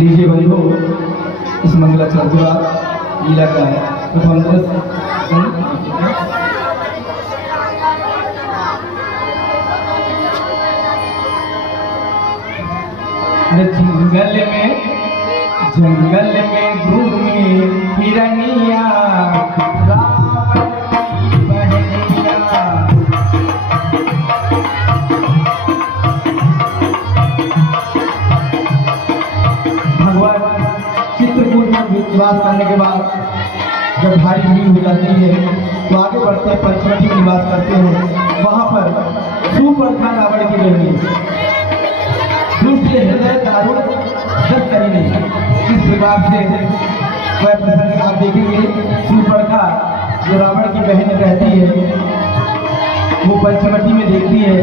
लीजिए भाई हो इस मंगलाचरण के बाद लीला का है प्रथम जंगल में घूमे हिरनिया रावण की बहनिया चित्रकूट में निवास करने के बाद जब भारी भीड़ हो जाती है तो आगे बढ़ते हैं पंचवटी में निवास करते हैं। वहाँ पर सुपर्णा रावण की बहनी दुष्ट हृदय दारुण दस करी नहीं। इस प्रकार से वह प्रसंग आप देखेंगे। सुपर्णा जो रावण की बहन रहती है वो पंचवटी में देखती है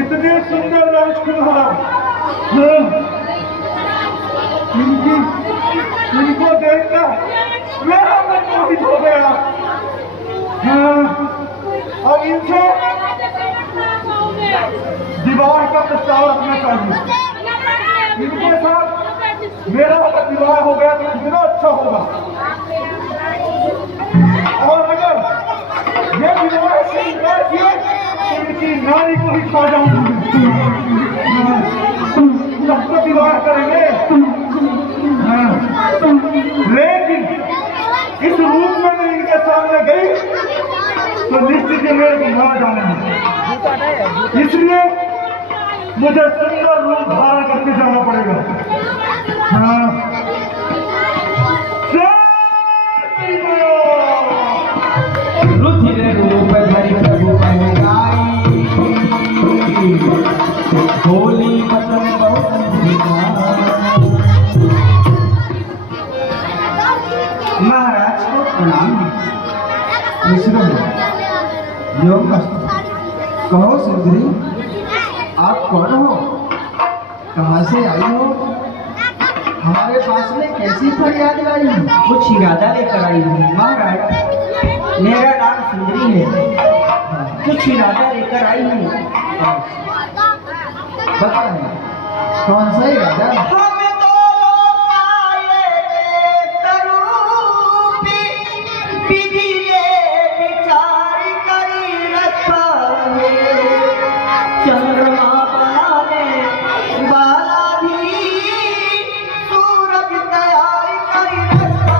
इतने सुंदर राजकुमार इनको देखकर मेरा मन मोहित हो गया। अब इनसे विवाह का प्रस्ताव रखना चाहिए। इनके साथ मेरा अगर विवाह हो गया तो कितना अच्छा होगा। और अगर ये विवाह से इनकार किए इनकी नारी को ही खा जाऊंगी। सबको विवाह करेंगे लेकिन इस रूप में मैं इनके सामने गई तो निश्चित ही मेरे को मार जाना। इसलिए मुझे सुंदर रूप धारण करके जाना पड़ेगा। रुधिर रूप धरि प्रभु होली वचन बहुत महाराज को प्रणाम। योग कहो सुंदरी, आप कौन हो? कहाँ से आई हो? हमारे पास में कैसी फरियाद लाई? कुछ इरादा लेकर आई हूँ महाराज। मेरा नाम सुंदरी है, कुछ इरादा लेकर आई हूँ। बताएं, कौन सा इरादा? हम दोनों पाए करूपी विधि ने विचार करी रखा है। चंद्रमा बनाने वाला भी सूरज तैयार करी रखा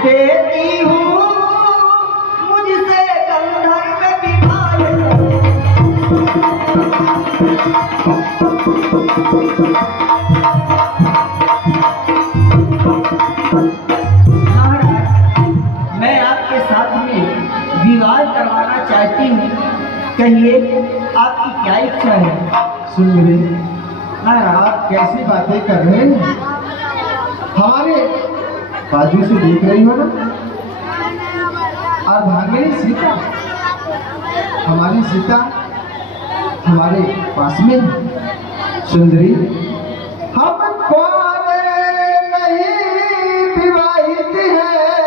देती हूँ मुझसे गंधर्व विवाह। महाराज, मैं आपके साथ में विवाह करवाना चाहती हूँ, कहिए आपकी क्या इच्छा है? सुंदरी, आप कैसी बातें कर रहे हैं? हमारे बाजू से देख रही हो ना, अर्धांगिनी सीता, हमारी सीता हमारे पास में है। सुंदरी, हम कुंवारे नहीं विवाहित हैं,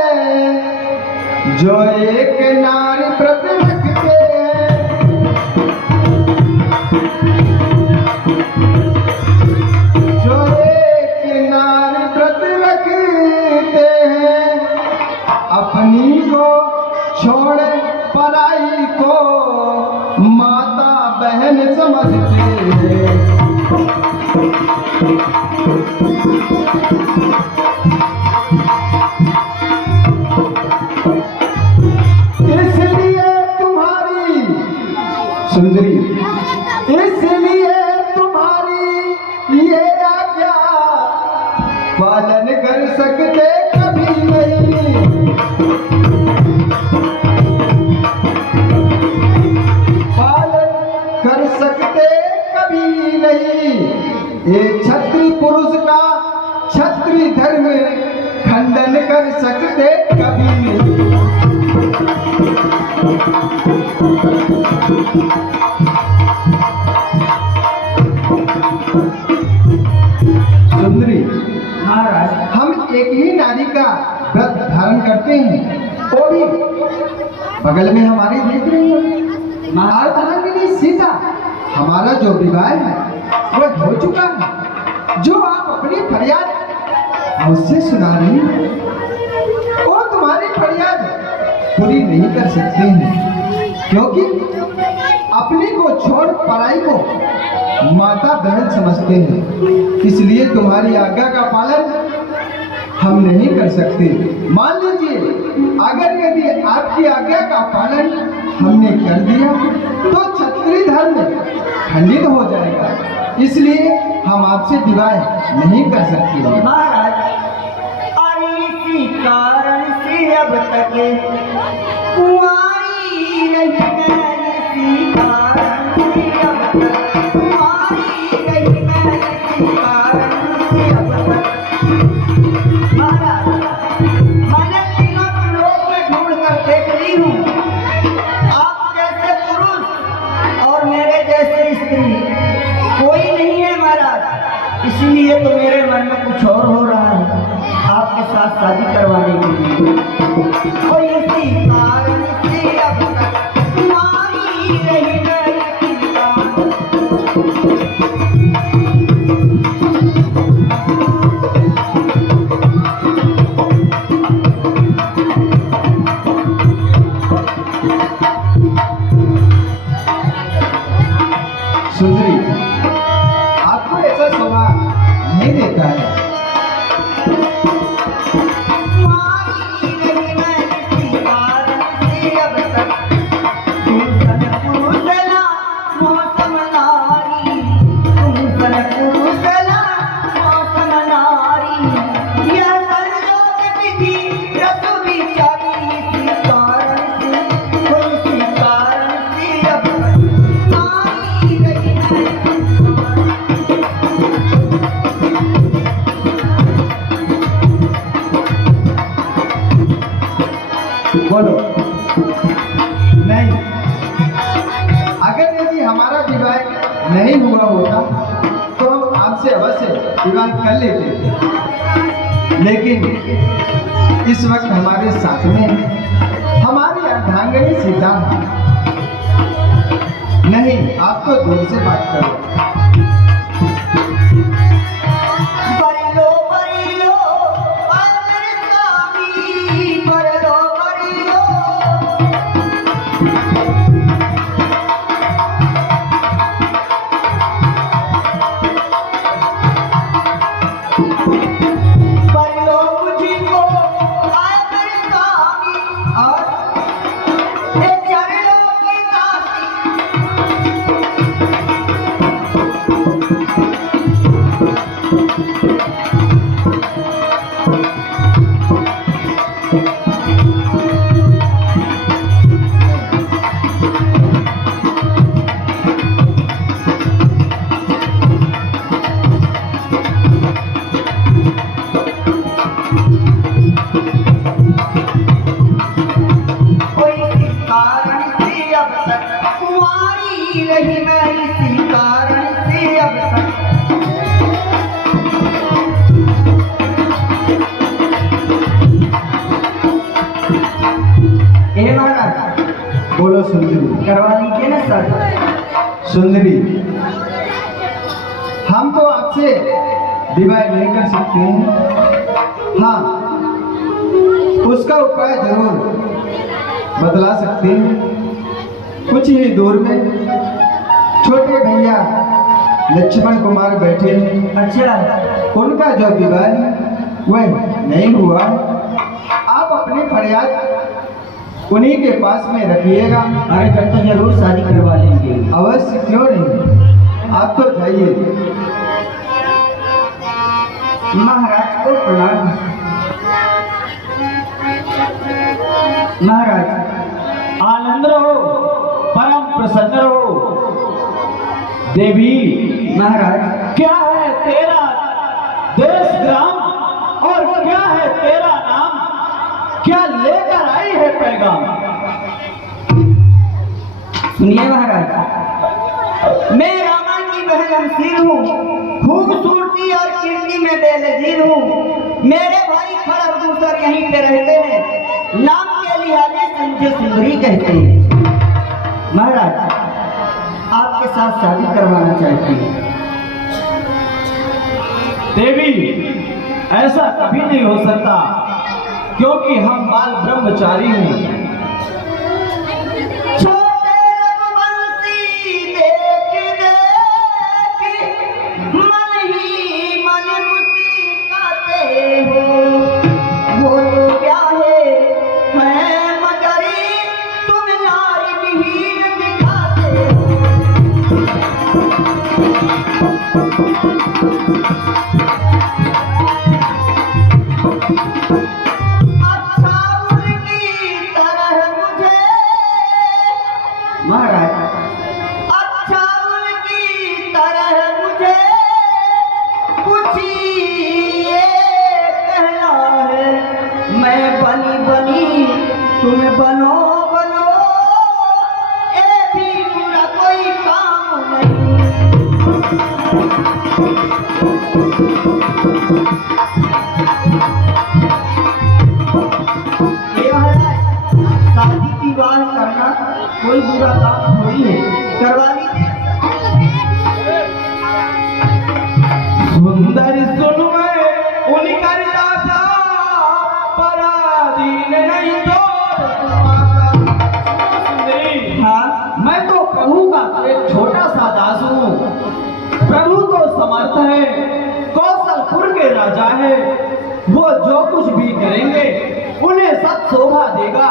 जो एक नारी व्रत रखते हैं। जो एक नारी व्रत रखते हैं, अपनी को छोड़ पराई को माता बहन समझते हैं। इसलिए तुम्हारी सुंदरी, इसलिए तुम्हारी ये आज्ञा पालन कर सकते कभी नहीं। पालन कर सकते कभी नहीं। ये क्षत्रिय पुरुष का क्षत्रिय धर्म खंडन कर सकते कभी नहीं। सुंदरी, महाराज, हम एक ही नारी का व्रत धारण करते हैं, वो भी बगल में हमारी देख रही हो अर्धांगिनी सीता। हमारा जो विवाह है वो हो चुका है। जो आप अपनी फरियाद मुझसे सुना रही हो, वो तुम्हारी फरियाद पूरी नहीं कर सकते हैं, क्योंकि अपने को छोड़ पराई को माता बहन समझते हैं। इसलिए तुम्हारी आज्ञा का पालन हम नहीं कर सकते। मान लीजिए, अगर यदि आपकी आज्ञा का पालन हमने कर दिया तो क्षत्रिय धर्म खंडित हो जाएगा। इसलिए हम आपसे विवाह नहीं कर सकते। महाराज, अरे इसी कारण से अब तक कुंवारी रही मैं, इसी कारण से अब तक कुंवारी रही मैं, इसी कारण से अब तक। महाराज, मैंने तीनों लोक में ढूंढ कर देख ली हूँ, आप जैसे पुरुष और मेरे जैसे स्त्री कोई नहीं है महाराज। इसीलिए तो मेरे मन में कुछ और हो रहा है, आपके साथ शादी करवाने के लिए। कोई इसी कारण से अब तक कुंवारी रही मैं, इसी कारण। सुंदरी, आपको ऐसा शोभा नहीं देता है। कुंवारी रही मैं, इसी कारण नहीं हुआ होता तो हम आपसे अवश्य विवाह कर लेते, लेकिन इस वक्त हमारे साथ में हमारी अर्धांगिनी सीता नहीं। आप तो दूर से बात करो। बरिलो बरिलो अंतर स्वामी बरलो बरिलो बरिलो मुझको अंतर स्वामी और ये चरणों की दासी रही मैं इसी कारण से अब तक हे महाराज बोलो सुंदरी। करवा लीजिए ना सर। सुंदरी, हम तो आपसे विवाह नहीं कर सकते हैं। हाँ, उसका उपाय जरूर बतला सकते हैं। कुछ ही दूर में छोटे भैया लक्ष्मण कुमार बैठे हैं। अच्छा, उनका जो विवाह है वह नहीं हुआ। आप अपनी फरियाद उन्हीं के पास में रखिएगा। अरे जब तो जरूर शादी करवा लेंगे। अवश्य, क्यों नहीं। आप तो जाइए। महाराज को प्रणाम। महाराज आनंद रहो, परम प्रसन्न रहो। देवी, महाराज क्या है तेरा देश ग्राम और क्या है तेरा नाम? क्या लेकर आई है पैगाम? सुनिए महाराज, मैं रावण की बहन हमसीर हूँ, खूबसूरती और कीर्ति में बेनजीर हूँ। मेरे भाई खड़ग दूसर यहीं पे रहते हैं, नाम के लिहाजे से मुझे सुंदरी कहते हैं। महाराज आपके साथ शादी करवाना चाहती हूँ। देवी, ऐसा कभी नहीं हो सकता, क्योंकि हम बाल ब्रह्मचारी हैं। छोटे रघुवंशी देख देख मन ही मन मुस्कुराते हो। वो तो ब्याहे हैं मगर तुम नारी विहीन दिखाते हो। अच्छा उनकी तरह मुझे महाराज, अच्छा उनकी तरह मुझे कुछ ये कहना है। मैं बनी बनी तुम बनो बनो, ए भी बुरा कोई काम नहीं। ये महाराज, शादी विवाह करना कोई बुरा काम थोड़ी है, करवा लीजिए। सुंदरी सुन मैं उनका दादा, पराधीन नहीं तो सुंदरी। हाँ, मैं तो प्रभु का एक छोटा सा दास हूँ। प्रभु तो समर्थ है, कौशलपुर के राजा है। वो जो कुछ भी करेंगे उन्हें सब शोभा देगा,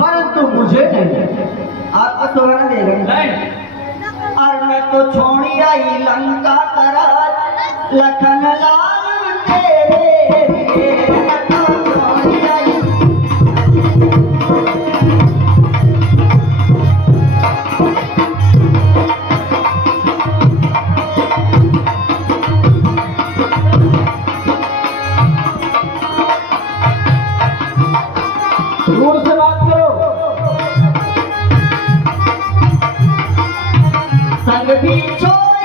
परंतु मुझे नहीं। आपको सोना दे रहे नहीं। और मैं तो छोड़ी आई लंका करा लखन लाल तेरे मैं तो छोड़ी आई। दूर से बात करो। संग भी छोड़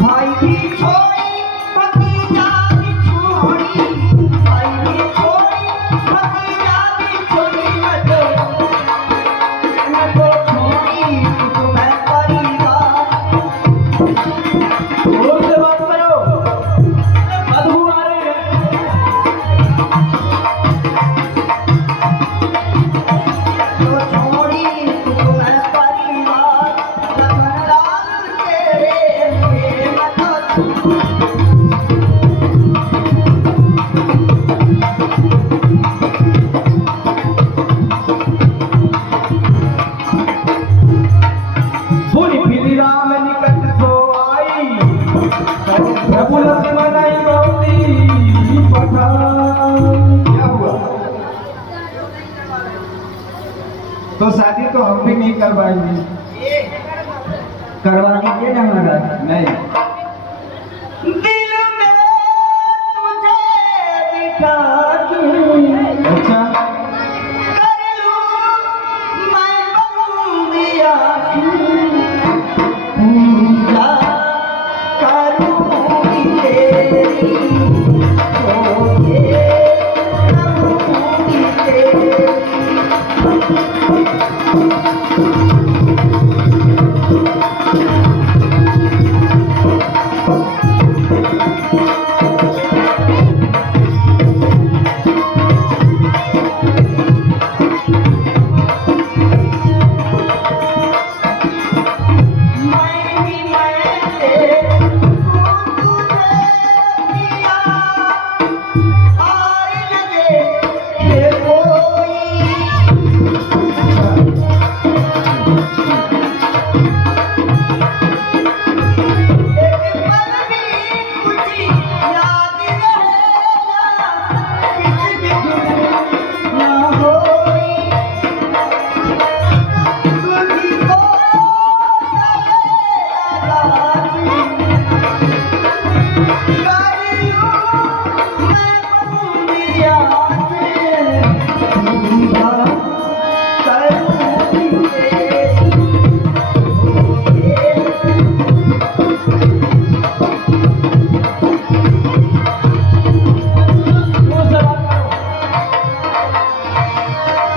भाई की छोड़ी भतीजा की छोड़ी, भाई की छोड़ी भतीजा की छोड़ी, मैं तो छोड़ी मैं परिवार। जोर से बात करो, बदबू आ रही है। तो छोड़ी मैं परिवार, लखन लाल तेरे लिए मैं तो सुनी फिरी राम निकट सो आई, प्रभु लक्ष्मण आई गौरी पठान। क्या हुआ? तो शादी तो हम भी नहीं करवाएंगे। करवा दीजिए ना महाराज। नहीं, दिल में तुझे बिठा के अच्छा कर लूं मैं बंदिया पूजा करूंगी तेरी, होके रहूंगी तेरी।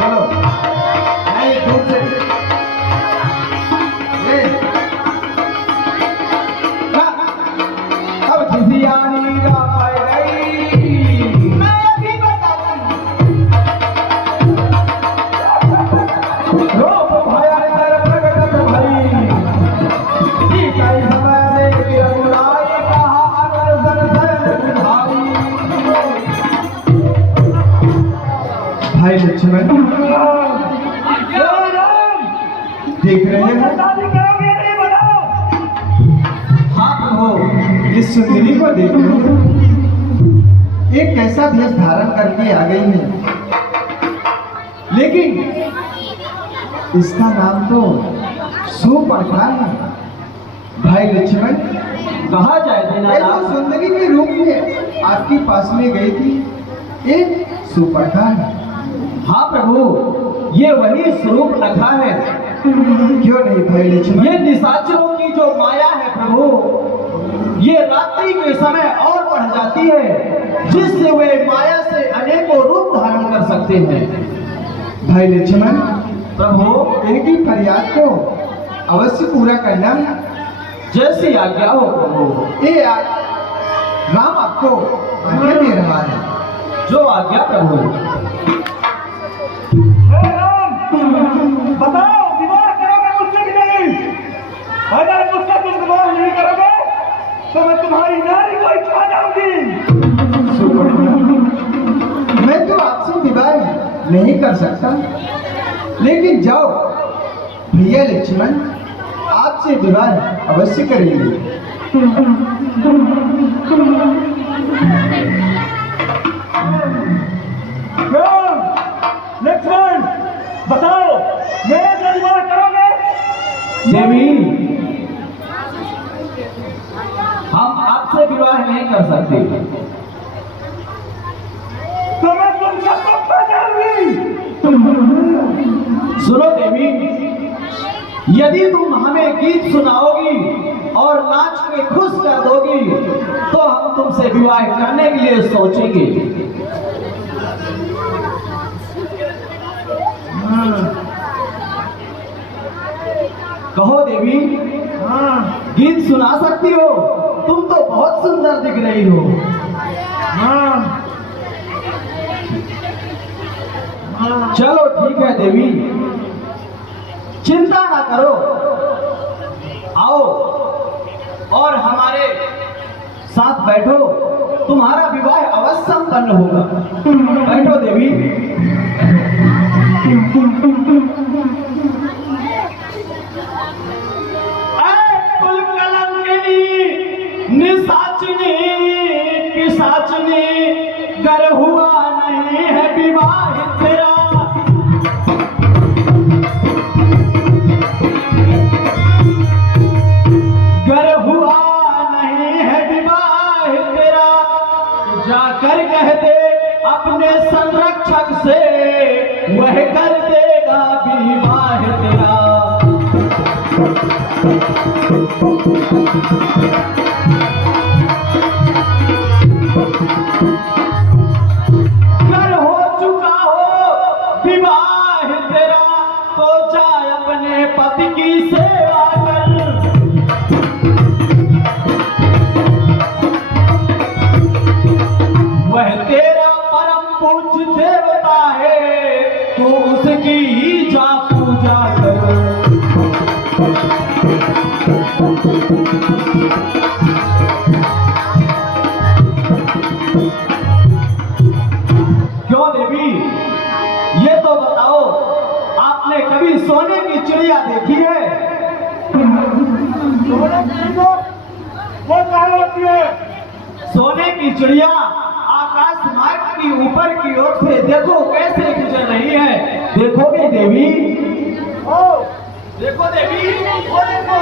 चलो नहीं दूर से ले। हाँ, अब झिझियानी राय गई। मैं भी बताती रूप भयंकर प्रकट भई, सीता समय देवी रघुराई, कहा अनर्सन शरण भाई। भाई लक्ष्मण देख रहे हैं? शादी करोगे नहीं बताओ। हाँ प्रभु, इस सुंदरी को देख रहे हैं? एक कैसा भेष धारण करके आ गई है, लेकिन इसका नाम तो सुपर्णा है। भाई लक्ष्मण, कहा जाए ये दीनानाथ? तो सुंदरी के रूप में आपके पास में गई थी, एक सुपर्णा है। हाँ प्रभु, ये वही स्वरूप नखा है। क्यों नहीं भाई लक्ष्मण? ये निशाचरों की जो माया है प्रभु, ये रात्रि के समय और बढ़ जाती है, जिससे वे माया से अनेकों रूप धारण कर सकते हैं। भाई लक्ष्मण, प्रभु इनकी फरियाद को अवश्य पूरा करना। जैसी आज्ञा हो प्रभु। ये राम आपको आज्ञा दे रहा है। जो आज्ञा प्रभु। हे राम, बताओ विवाह करोगे मुझसे कि नहीं? अगर मुझसे तुम विवाह नहीं करोगे तो मैं तुम्हारी नारी को ही खा जाऊंगी। सुपर्णा, मैं तो आपसे विवाह नहीं कर सकता, लेकिन जाओ भैया लक्ष्मण आपसे विवाह अवश्य करेंगे। लक्ष्मण, बताओ मेरे से विवाह करोगे? देवी, हम आपसे विवाह नहीं कर सकते। तो मैं तुमसे कब जाऊंगी? सुनो देवी, यदि तुम हमें गीत सुनाओगी और नाच के खुश कर दोगी तो हम तुमसे विवाह करने के लिए सोचेंगे। कहो देवी, गीत सुना सकती हो? तुम तो बहुत सुंदर दिख रही हो। चलो ठीक है देवी, चिंता ना करो, आओ और हमारे साथ बैठो, तुम्हारा विवाह अवश्य संपन्न होगा। बैठो देवी। निसाचनी पिसाचनी गर हुआ नहीं है विवाह तेरा, गर हुआ नहीं है विवाह तेरा, जाकर कह दे अपने संरक्षक से वह कर देगा विवाह तेरा। कर हो चुका हो विवाह तेरा तो जा अपने पति की सेवा कर, वह तेरा परम पूज्य देवता है तो उसकी ही जा पूजा कर। क्यों देवी, ये तो बताओ, आपने कभी सोने की चिड़िया देखी है? वो क्या होती है? सोने की चिड़िया आकाश मार्ग की ऊपर की ओर से देखो कैसे गुजर रही है। देखोगे देवी? ओ देखो देवी, वो देखो।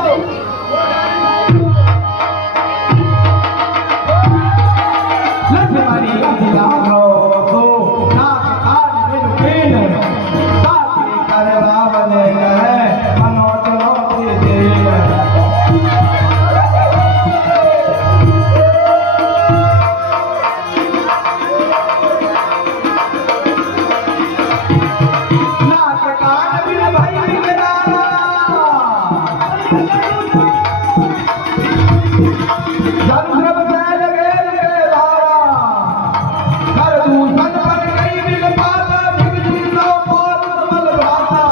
लक्ष्मणी दिलानो तो नाक कान बिन बिन काटी कर रावण कहे मनोज लोके दे। नाक कान बिन भई बिगड़ाना, जन्म से लगे लगे धारा, कर दूषण पर गई बिग पाता, बिग जिंदा और मल भाता।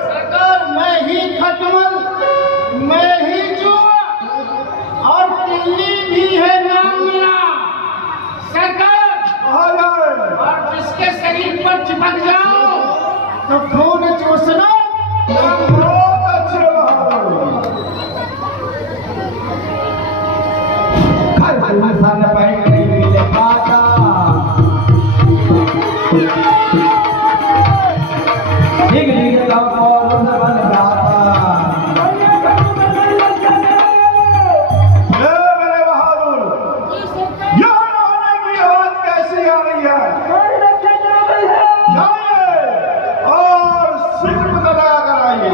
सरकार मैं ही खटमल, मैं ही जुआ और दिल्ली भी है नाम मेरा सरकार, और जिसके शरीर पर चिपक जाओ तो खून चूसना। बहुत अच्छे बहादुर। घर में सन पैंट नहीं मिले पाता, डिग डिग तब और बन जाता। ये मेरे बहादुर, यहाँ रहने की आवाज कैसी आ रही है? जाइए और सिर पता कराइए।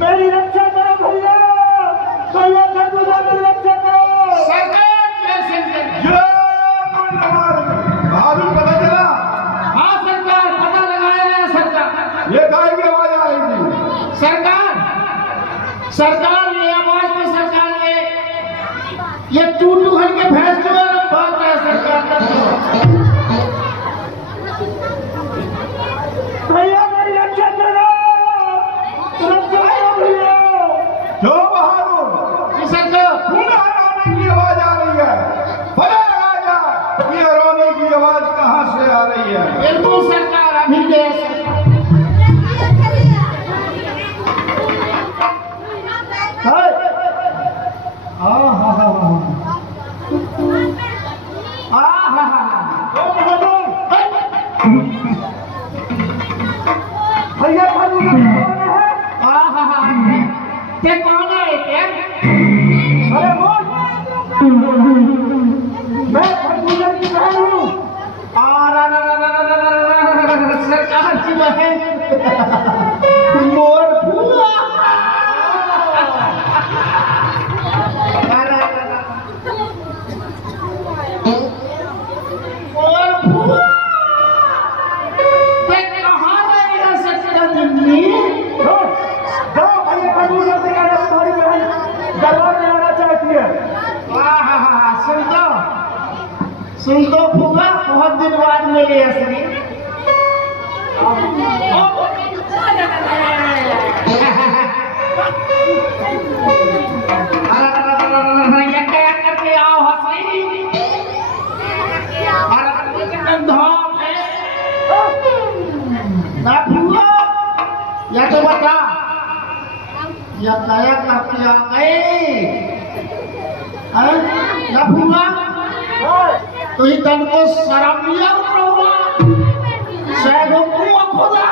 मेरी रक्षा करो भैया, भैया खरबूजा मेरी रक्षा करो। ये बहादुर पता चला? हाँ सरकार, पता लगाया गया सरकार। ये गाय की आवाज आ रही थी। सरकार ये आवाज में सरकार ने ये टूटू घर के भैंस जो है बात है सरकार। भैया मेरी रक्षा करो, रक्षा करो भैया। जो बहादुर, सरकार खून हराने की आवाज आ रही है, पता लगाया जाए ये रोने की आवाज कहाँ से आ रही है। बिल्कुल सरकार, अभी गए सरकार। भैया खरबूजा कौन है? ते कौन है ते? अरे बोल, मैं खरबूजा की बहन हूँ। सरकार की बहन मोर फूला। मोर फूला ते कहाँ रही है सरकार दिल्ली? जाओ भैया खरबूजा से कहना तुम्हारी बहन दरबार में आना चाहती है। सुन तो फूला, बहुत दिन बाद मिली असली। ये क्या करके आओ हंसी? ना फूला, या तो बता, या क्या करके आ गए? या फूला तो ही तन को शराब लिया होगा, शायद वो मुंह खुदा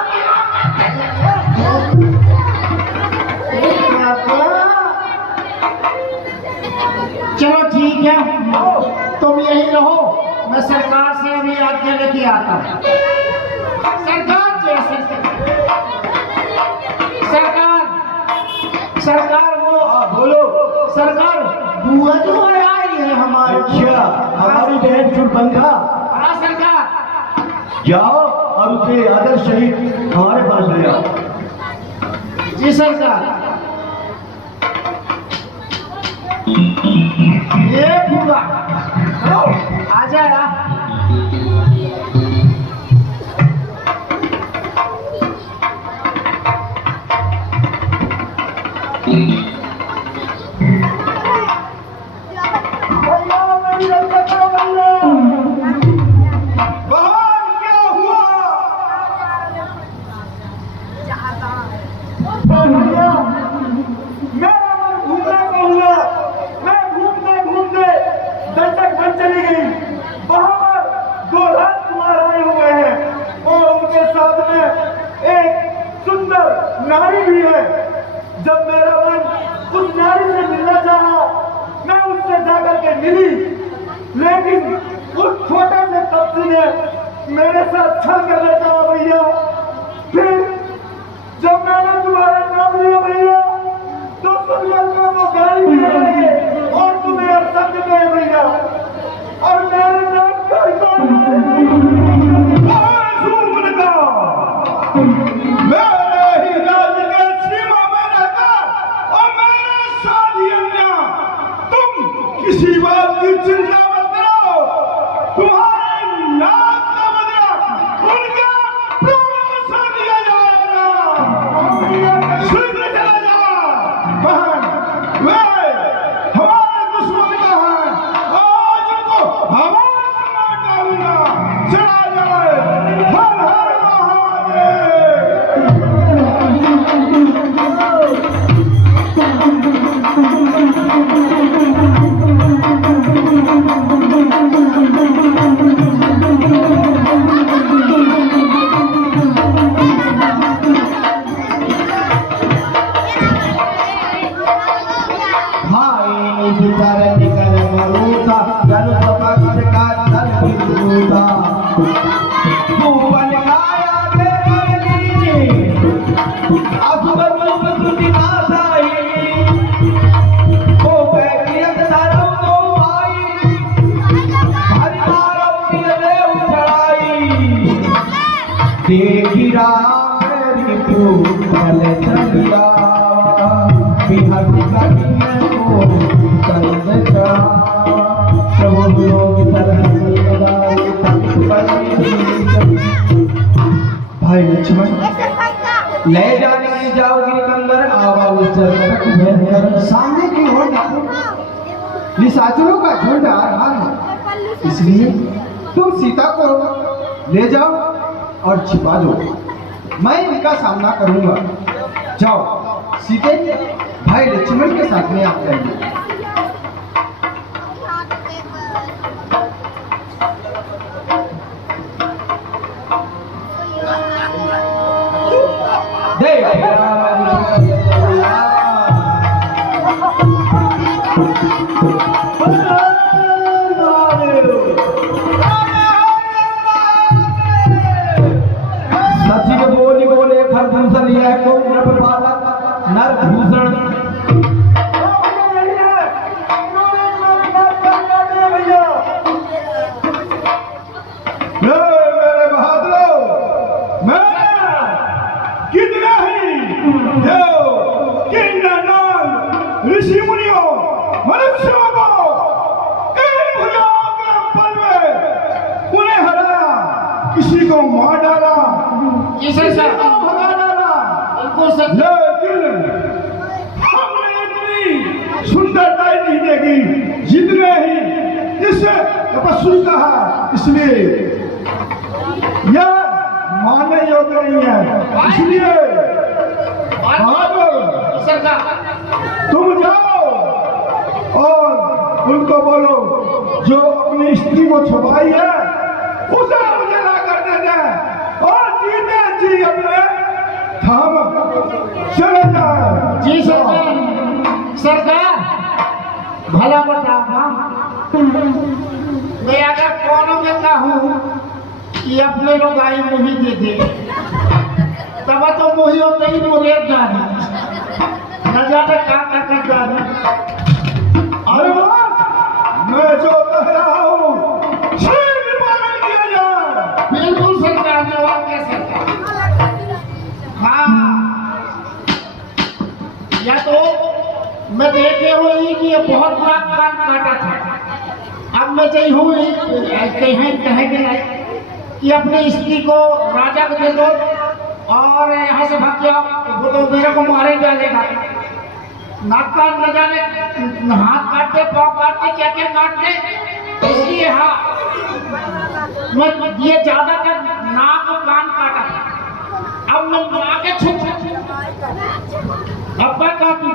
चलो ठीक है, तुम यही रहो, मैं सरकार से अभी आज्ञा लेके आता हूँ। सरकार जैसे सरकार वो बोलो। सरकार बुआ जो आई है हमारे। अच्छा, हमारी बहन चुड़पंखा, हाँ सरकार। जाओ और उसे आदर सहित हमारे पास ले आओ। जी सरकार। ये फूला आ जाए। भैया मेरी रक्षा करो भैया। बहार क्या हुआ? भैया मेरा मन घूमने को हुआ, मैं घूमते घूमते दंडक बन चली गई। वहां पर 2 राजकुमार आए हुए हैं और उनके साथ में एक सुंदर नारी भी है। जब मेरा मन उस नारी से मिलना चाहा, मैं उससे जाकर के मिली, लेकिन उस छोटे से कपसी ने मेरे साथ छल करना चाहा भैया। फिर जब मैंने तुम्हारा नाम लिया भैया, तो सुनकर में वो गाली भी लगे और तुम्हें अब समझ गए भैया, और मेरे नाम का मेरे ही राज्य के सीमा में रहकर और मेरे साथ ही अन्याय, तुम किसी बात की चिंता मत करो। देखी राम फूल चलिया बिहार को संग प्रभु लोग भाई लक्ष्मण ले जाने की जाओगी निकंदर आवाज चल सामने की ओर निशाचरों का झुंड आ रहा है, इसलिए तुम सीता को ले जाओ और छिपा दो, मैं इनका सामना करूंगा। जाओ सीते भाई लक्ष्मण के साथ में आ जाइए। सची में बोली बोले खरदूषण यह को नर बालक नर भूषण मेरे बहादुरों, मैं कितना ही ऋषि मुनियों मनुष्यों को इन भुजाओं के बल में उन्हें हराया, किसी को मार डाला, किसी से भगा डाला, लेकिन हमने इतनी सुंदरता नहीं देखी जितने ही इसे तपस्वी कहा, इसलिए यह मानने योग्य नहीं है। इसलिए तुम जाओ और उनको बोलो जो अपनी स्त्री को छुपाई है उसे मुझे ला कर दे दे और जीते जी अपने धाम चले जाए। जी सरकार, सरकार भला बताओ, मैं अगर कोनो में कहूँ कि अपने लोग आई मुही दे दे तब तो मुही होते ही मुझे जाने न जाने क्या कर जाने। अरे मैं जो कह रहा हूँ शीघ्र पालन किया जाए। बिल्कुल सरकार, जवाब क्या सरकार? हाँ, या तो मैं देखे हुई कि ये बहुत बड़ा कान काटा था, अब मैं चाहिए हूँ कहे कि अपनी स्त्री को राजा को दे दो और यहाँ से भाग जाओ, वो तो मेरे को मारे डालेगा। नाक कान न जाने हाथ काटते, पाँव काटते, क्या क्या काटते, इसलिए हाँ मैं ये ज्यादातर नाक और कान काटा था। अब मैं आगे छुप अब मैं काटी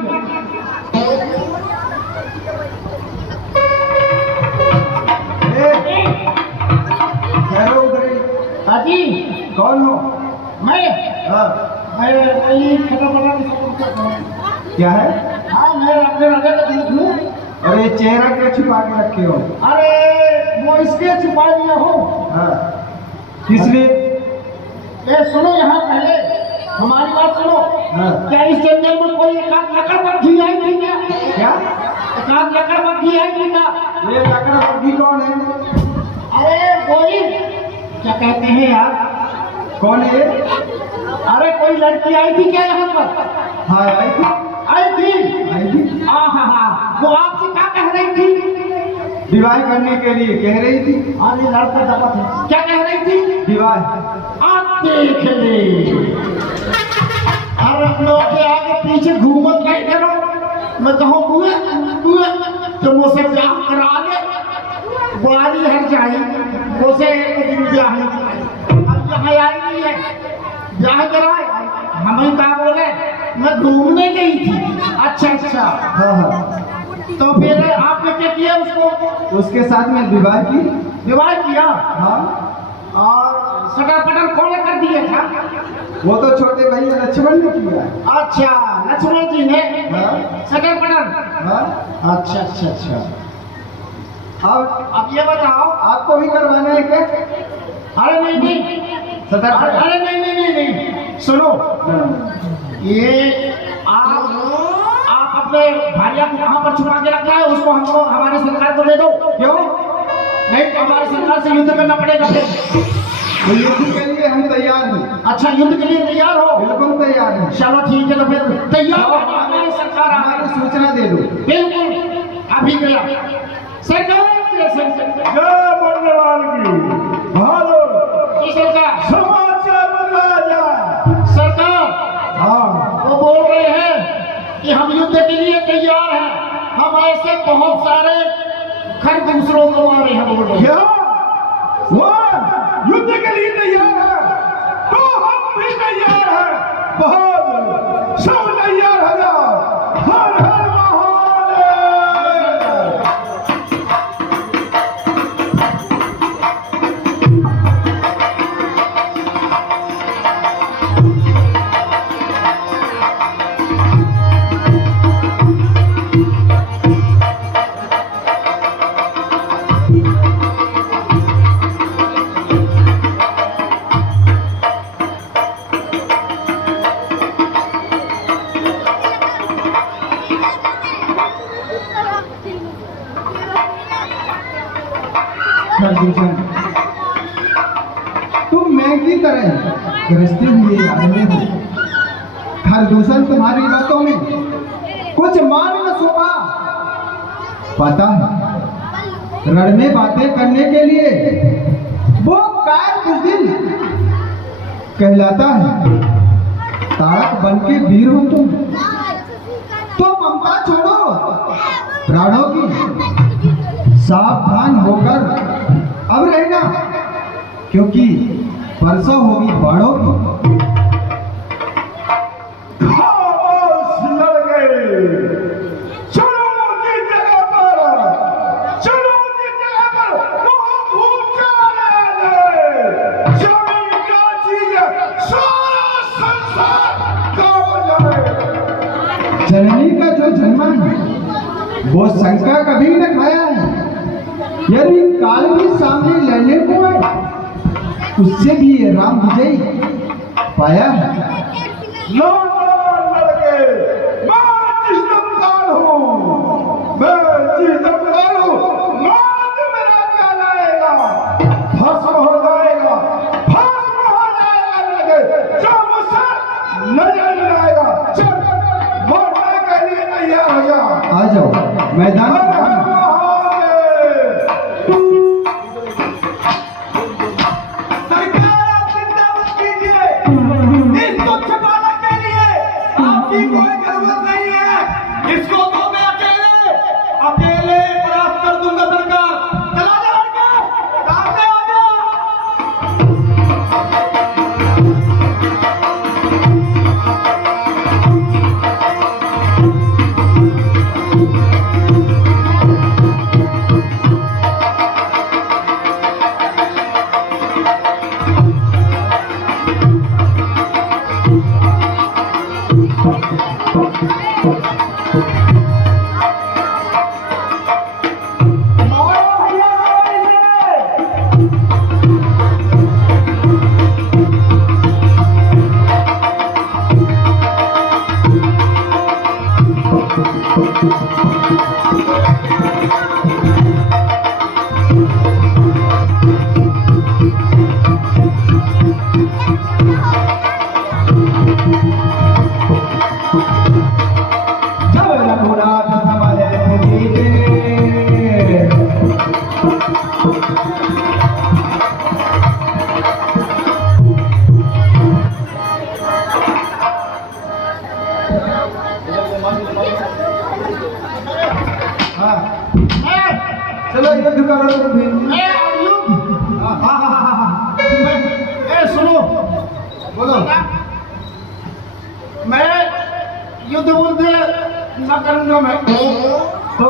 अजी कौन हो? मैं हाँ, वही छोटा क्या है? हाँ, मैं अपने राजा का दूत हूँ। अरे चेहरा क्या छुपा के रखे हो? अरे वो इसलिए छुपा दिया हो। हाँ, किस लिए? ए सुनो, यहाँ पहले हमारी बात सुनो। हाँ। क्या इस जंगल में कोई एकाध लकड़बग्घी आई थी क्या? क्या? एकाध लकड़बग्घी आई थी क्या? ये लकड़बग्घी कौन है? अरे कोई क्या कहते हैं यार, कौन है? अरे कोई लड़की आई थी क्या यहाँ पर? हाँ आई थी। आई थी? आई थी। हाँ, वो आपसे क्या कह रही थी? विवाह करने के लिए कह रही थी। अरे लड़का दबा था, क्या कह रही थी? विवाह। आप देख ले, और अपनों के आगे पीछे घूमत नहीं करो। मैं कहूँ बुआ तो मुझसे ब्याह करा ले, बुआरी हर जाए मुझे एक दिन ब्याह अब यहाँ आई नहीं है, ब्याह कराए। हमें कहा बोले मैं घूमने गई थी। अच्छा, हाँ हाँ, तो फिर आपने क्या किया उसको? उसके साथ में विवाह की। विवाह किया हाँ, और सटर पटर खोले कर दिया था। वो तो छोटे भैया लक्ष्मण ने किया। अच्छा, लक्ष्मण जी ने हाँ सटर पटर। हाँ। अच्छा। अब अब ये बताओ, आपको भी करवाना है क्या? अरे नहीं, सतर पटर। अरे नहीं, सुनो, ये आप अपने भाइया को कहाँ पर छुपा के रखा है, उसको हमको हमारे सरकार को दे दो। क्यों? नहीं तो हमारी सरकार से युद्ध करना पड़ेगा फिर। तो युद्ध के लिए हम तैयार हैं। अच्छा, युद्ध के लिए तैयार हो? बिल्कुल तैयार हैं। चलो ठीक है, तो फिर तैयार हो, हमारी सरकार आ हमारी गई। सूचना दे दो। बिल्कुल अभी गया सरकार जय बंदवान की बहादुर की सरकार। समाचार बदला जाए। सरकार हाँ, वो बोल रहे हैं कि हम युद्ध के लिए तैयार हैं, हम ऐसे बहुत सारे खर दूसरों को मारे हैं, बोल रहे हैं। क्या वो युद्ध के लिए तैयार है तो हम भी तैयार हैं। बहादुर सब तैयार है। हर हर महादेव। खरदूषण, तुम मैं की तरह गरजते हुए आ रहे हो। खरदूषण तुम्हारी बातों में कुछ मान न शोभा। पता है रण में बातें करने के लिए वो कायर बुज़दिल कहलाता है। तारक बन के वीर हो तुम, तो ममता छोड़ो प्राणों की। सावधान होकर अब रहना, क्योंकि परसों होगी बाढ़ों की। खामोश लड़के, चलो जिस जगह पर, चलो जिस जगह पर वहाँ भूचा रहे। जमीन का चीज सारा संसार कांप जाए। जननी का जो जन्मा है वो शंका कभी न खाया है। यदि काल भी सामने लड़ने को है, उससे भी ये राम विजय पाया है। लड़के, मैं जिस दमदार हूँ, मैं जिस दमदार हूँ, मौत मेरा क्या लाएगा? भस्म हो जाएगा, भस्म हो जाएगा लड़के, जो मुझसे नजर नहीं आएगा। चल, मरने के लिए तैयार हो जा। आ जाओ मैदान हर में। हर महादेव। सरकार आप चिंता मत कीजिए, इसको छुपाने के लिए आपकी कोई जरूरत नहीं है। इसको तो मैं अकेले परास्त कर दूंगा। सरकार चला जाएगा, सामने आ जाओ। हाँ, चलो युद्ध करो तुम भी। सुनो, बोलो। मैं युद्ध बुद्ध न करूंगा। मैं तो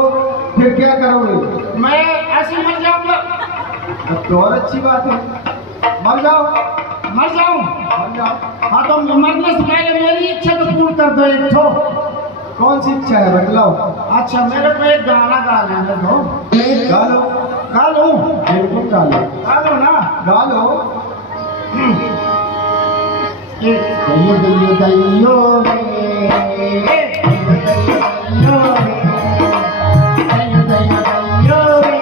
फिर क्या करोगे? मैं ऐसे मर जाऊंगा। अब तो और अच्छी बात है, मर जाओ। मर जाऊं? मर जाओ। हाँ, तो मरने से पहले मेरी इच्छा तो पूर्ण कर दो एक ठो। कौन सी इच्छा है बतलाओ। अच्छा, मेरे को एक गाना गा लेने दो। गा लो। गा लूं? बिल्कुल गा लो। गा लो ना? गा लो। दइयो दइयो दइयो रे, दइयो दइयो दइयो रे,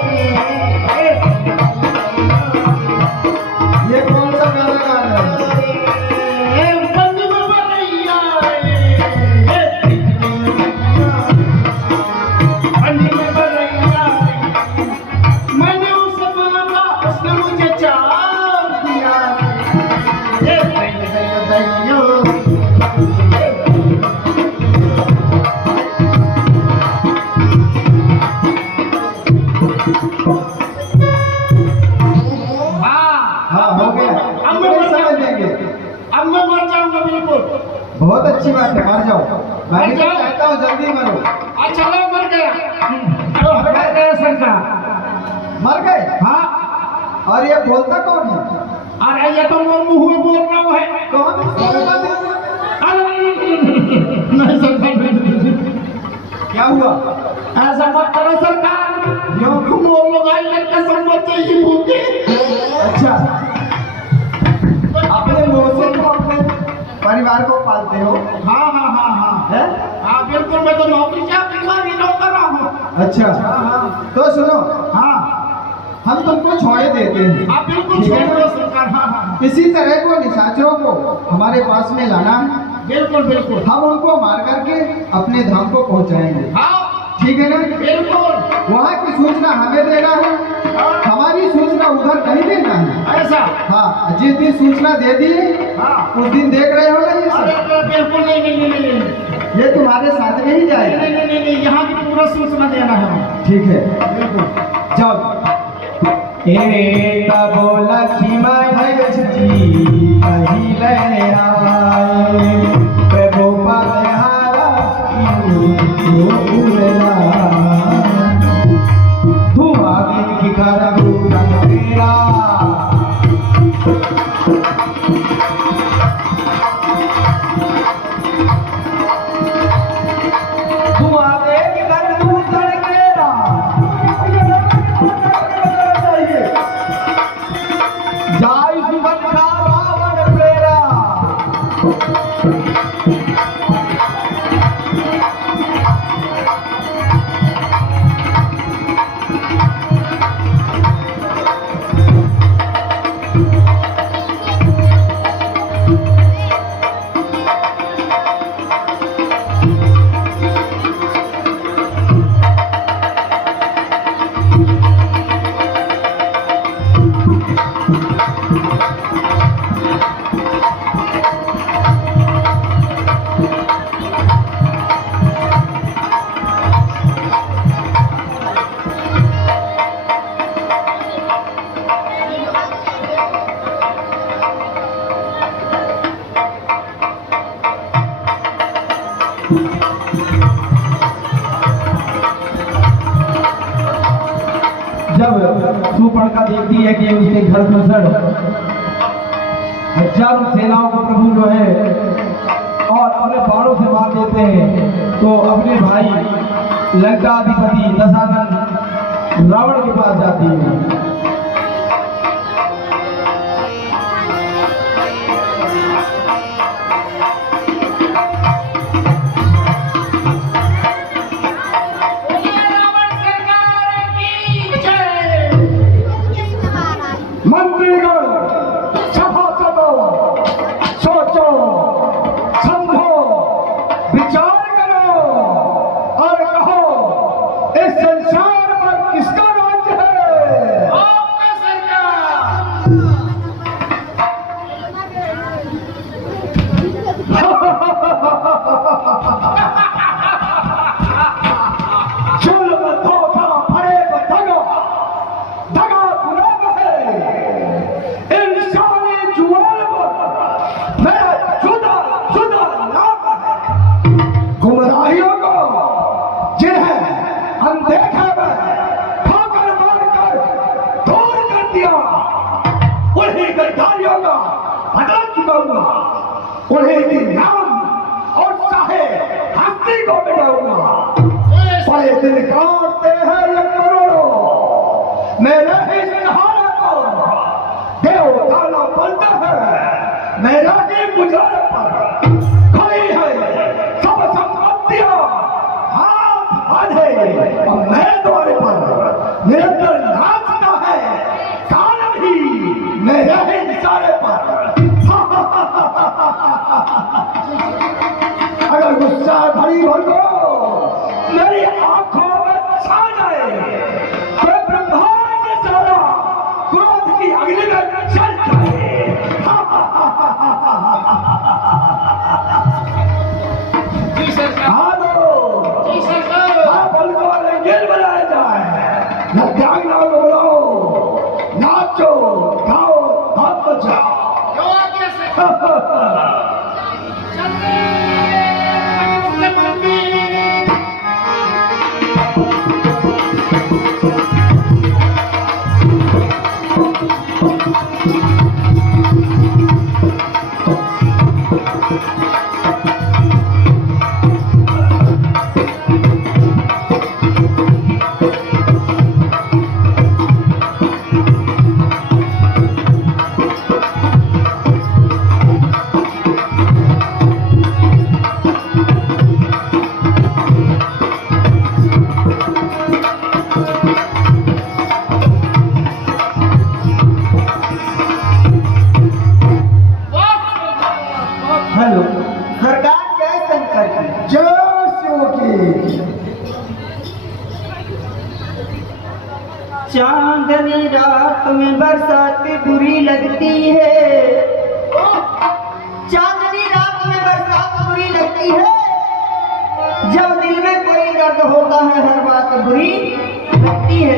ये कौन सा हाँ हो गया, अब मैं नहीं मर समझ जाऊंगा। लेंगे। अब मैं मर जाऊंगा बिल्कुल। बहुत अच्छी बात है, मर जाओ। मैं भी मर जाओ। चाहता हूँ जल्दी मरो। अच्छा लो मर गया। मर गया सरकार। मर गए? हाँ। और ये बोलता कौन है? अरे ये तो मोर मुंह में बोल रहा हूँ है। कौन है? नहीं सरकार, क्या हुआ? ऐसा मत करो सरकार। क्यों? तुम मोर लोग आई लड़का समझते ही भूखे। अच्छा, अपने मुंह से तुम अपने परिवार को पालते हो? हाँ हाँ हाँ हाँ है? हाँ बिल्कुल, मैं तो नौकरी चाकरी वाली नौकर हूँ। अच्छा, तो सुनो, हाँ हम तुमको छोड़े देते हैं। आप बिल्कुल ठीक है? छोड़ दो सरकार। हाँ हाँ इसी तरह को निशाचरों को हमारे पास में लाना है, बिल्कुल बिल्कुल। हम उनको मार करके अपने धाम को पहुंचाएंगे। हाँ ठीक है ना? बिल्कुल। वहाँ की सूचना हमें देना है, हमारी सूचना उधर नहीं देना है। ऐसा? हाँ, जिस दिन सूचना दे दिए हाँ। उस दिन देख रहे हो ना ये अरे सब, बिल्कुल नहीं नहीं नहीं नहीं नहीं ये तुम्हारे साथ में ही जाएगा। नहीं नहीं नहीं नहीं, यहाँ की पूरा सूचना देना है। ठीक है, बिल्कुल। जाओ। एक बोला लक्ष्मण जी पहिले आए, प्रभु पधारा तू आगे की कर तेरा। तू आगे की कर तेरा चाहिए, जाय सुबंधा रावण प्रेरा। जब सुपर्णखा देखती है कि उसके घर में जब सेनाओं को प्रभु जो है और अपने बाणों से मार देते हैं, तो अपने भाई लंकाधिपति दशानन रावण के पास जाती है। मंत्रीगण सभासदों, सोचो समझो विचार करो और कहो इस संसार पर किसका राज्य है? आपका सरकार। जुल्म धोखा फरेब दगा, दगा गुलाम है। इंसानी जुआल पर मेरा जुदा जुदा नाम है। गुमराहियों को जिन्हें अनदेखा में ठोकर मारकर दूर कर दिया, उन्हीं गद्दारियों का बदला चुकाऊंगा, उन्हीं की नाम और चाहे हस्ती को मिटाऊंगा। बड़े दिन काटते हैं ये करोड़ों, मेरे ही सहारे पर देवताला बनता है, मेरा ही गुजारे पर खड़ी है सब संपत्तियां हाथ बांधे, और मैं द्वारे पर निरंतर नाचता है काल भी मेरे ही इशारे पर। अगर गुस्सा भरी भर को मेरी आंखों में छा जाए, तो ब्रह्मांड सारा क्रोध की अग्नि में जल जाए। जी सरकार। आलो जी सरकार। बल को रंगीन बनाया जाए, न त्याग गाना बुलाओ, नाचो, गाओ, हाथ बजाओ। जो आगे से हेलो, सरकार जय शंकर की। जय शिव की। चांदनी रात में बरसात बुरी लगती है, चांदनी रात में बरसात बुरी लगती है, जब दिल में कोई दर्द होता है हर बात बुरी लगती है।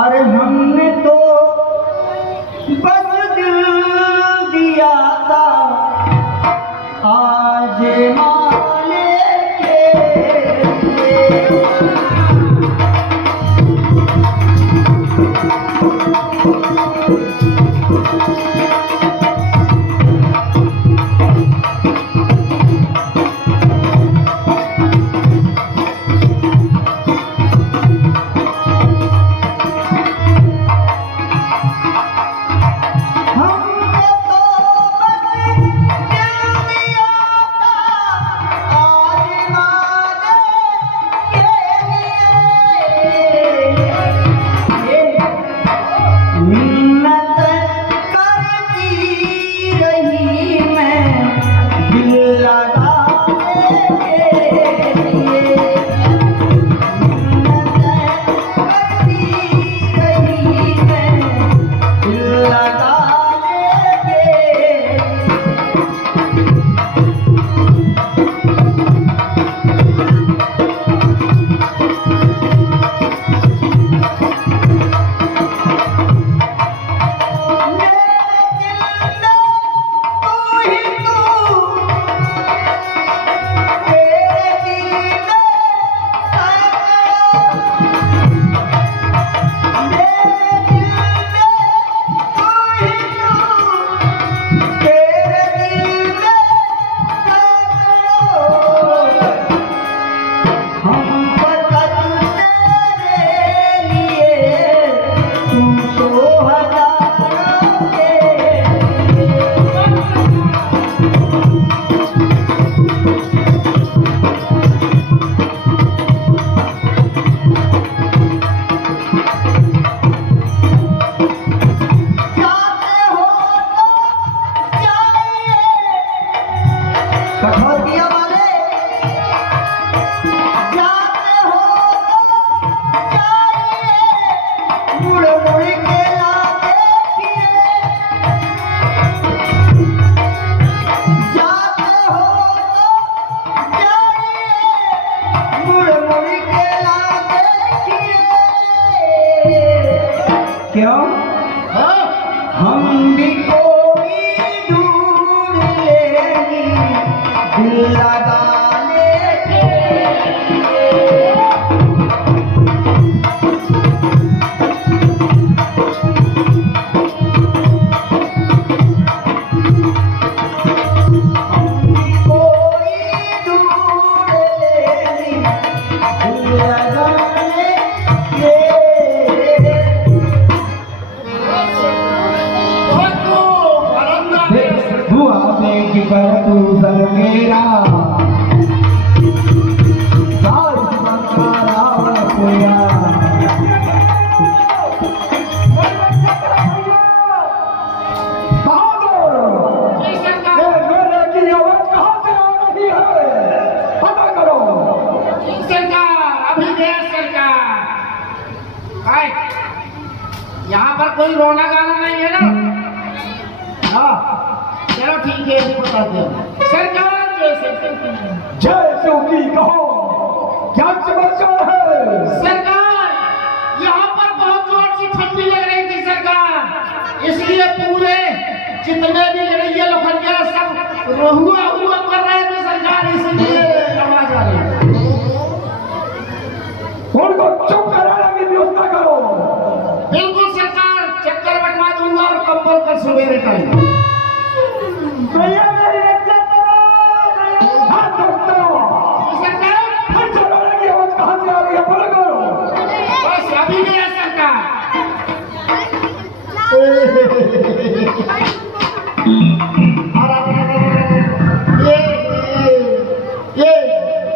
अरे हमने तो बस दिल दिया था आज माले के लिए। क्यों हम भी कोई ढूंढ लेंगे दिल लगाने के कर तू संग मेरा यहाँ पर कोई रोना गाना नहीं है ना? हाँ चलो ठीक है, ये बता दो सरकार जय शिव की कहो, क्या समाचार है? सरकार यहाँ ठंडी लग रही थी सरकार, इसलिए पूरे जितने भी लड़ैया लोखंडिया सब हुआ हुआ कर रहे थे सरकार, इसलिए आवाज आ रही। उनको चुप कराने की व्यवस्था करो। बिल्कुल सरकार, चक्कर बंटवा दूंगा और कंबल कर सवेरे टाइम। भैया मेरी इज्जत करो। हाँ दोस्तों, सरकार फिर चलाने की आवाज कहाँ से आ रही है, बोलो करो। बस अभी गया सरकार।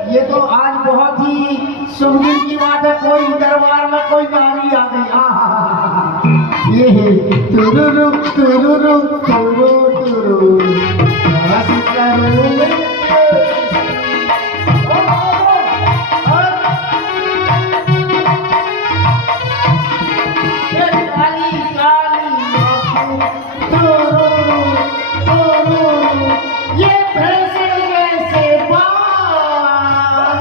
ये तो आज बहुत ही सुंदर की बात है, कोई दरबार में कोई नारी आ गई। ये तुरुरु तुरुरु तुरु तुरु हंस करूं काली काली तुरुरु तुरु ये भैंसड़ जैसे बाल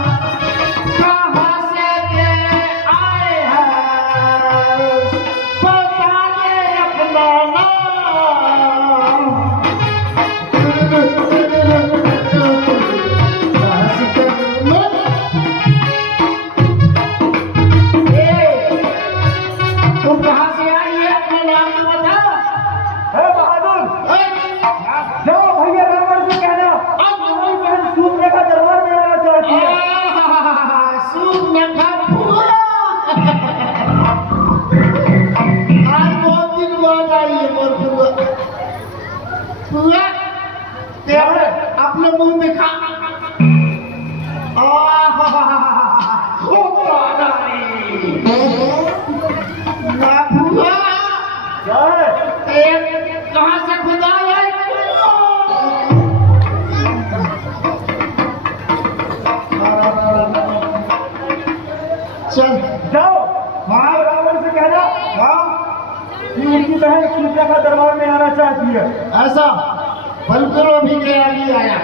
कहाँ से के आए हैं, बताइए अपना नाम। तुम कहाँ से आई है, अपना नाम तो बताओ। है बहादुर, ए, जाओ भैया रावण से कहना हमारी बहन सूर्यरेखा दरबार में आना चाहती है। सूर्यरेखा फूल। आज बहुत दिन बाद आई है मोर फुआ। फुआ, तेरे अपने मुंह दिखा। ना फुआ, क्या है? कहाँ से खुदा है? चल जाओ हाँ रावण से कहना कि उनकी बहन सूर्यरेखा दरबार में आना चाहती है। ऐसा बिल्कुल अभी गया नहीं आया।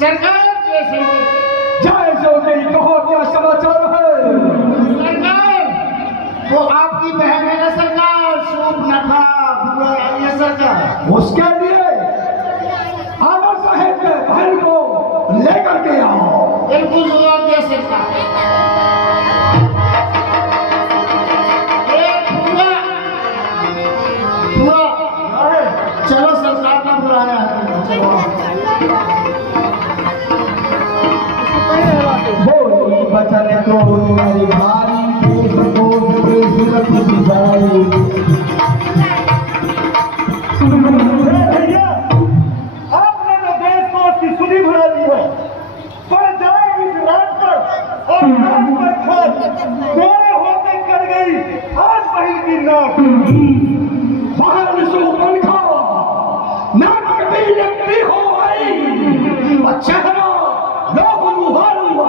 सरकार कैसे जय जोगी, कहो क्या समाचार है? सरकार, वो आपकी बहन है ना सरकार, सूर्यरेखा बुआ आई है सरकार। उसके लिए आदर साहेब के बहन को लेकर के आओ। बिल्कुल हुआ क्या सरकार। चलो सरकार ने बुलाया है, चलो। बोली बचन को मेरी भारी देश को सुरत जाए। भैया आपने तो देश को उसकी सुनी भरा दी है, पर जाए इस रात पर और नाक पर खाद गोरे होते कर गई आज बहन की नाक। बाहर निशो बन खाओ, नाक कभी लगती हो आई, चेहरा लोग लुहारूआ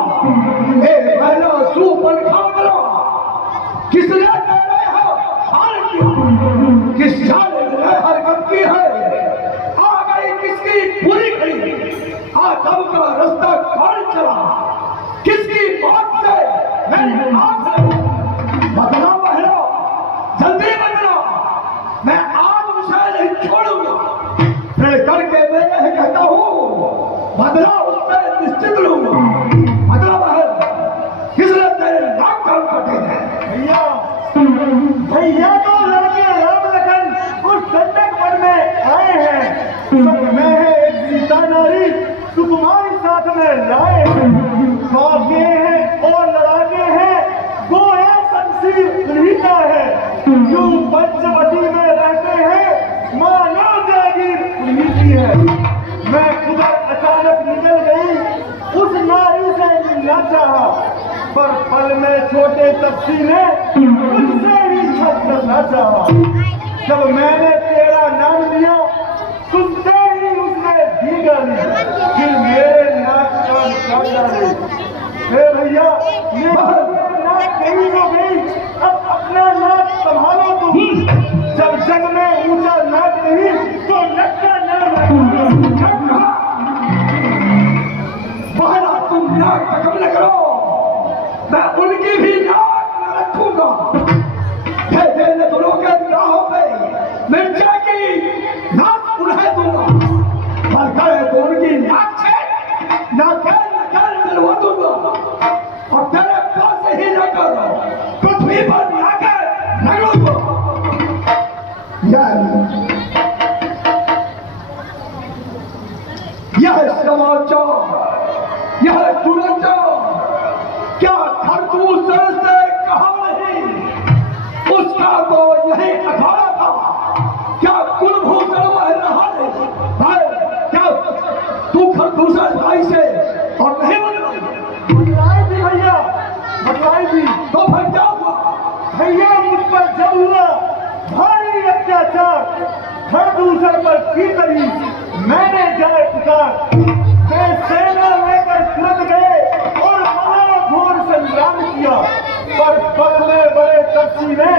ए पहला सू बन खाओ करो। किसने कह रहे हो हार किया, किस जाने में हरकत की है, आ गई किसकी पूरी खड़ी, आदम का रास्ता कौन चला, किसकी बात से मैं आंख बदला बहरा, जल्दी बदला, मैं आज उसे नहीं छोड़ूंगा। मैं करके मैं यह कहता हूँ बदला उससे निश्चित लूंगा। बदला बहन, किसने तेरे नाक कान काटे हैं? भैया भैया तो लड़के राम लखन उस संकट वन में आए हैं, संग में है एक सीता नारी सुकुमारी साथ में लाए हैं, भागे हैं और लड़ाके हैं, गोया शमशीर उन्हीं का है, यूं पंचवटी में रहते हैं, मानो जागीर उन्हीं की है। मैं उधर अचानक निकल गई, उस नारी से मिलना चाहा, पर पल में छोटे तपसी ने मुझसे ही छत करना चाहा। जब मैंने तेरा नाम लिया, सुनते ही उसने भीगा ली, फिर मेरे नाक कान काट डाले। हे भैया, मेरी नाक गई तो गई, अब अपना नाक संभालो तुम। जब जग में ऊंचा नाक नहीं तो नक्का नाम है। पहला तुम नाक तक न करो, मैं उनकी भी नाक न रखूंगा। दोनों यह समाचार, यह दुराचार क्या खरदूसर से कहा नहीं? उसका तो यही अखाड़ा था। क्या कुलभूषण वह रहा नहीं? भाई क्या तू खरदूसर भाई से और नहीं बदलाई थी भैया? बदलाई थी तो फिर क्या हुआ? भैया मुझ पर जब हुआ भारी अत्याचार खरदूसर पर की करी, मैंने जाए पुकार मैं सेना लेकर तुरंत गए और महाघोर संग्राम किया, पर बदले बड़े तपसी ने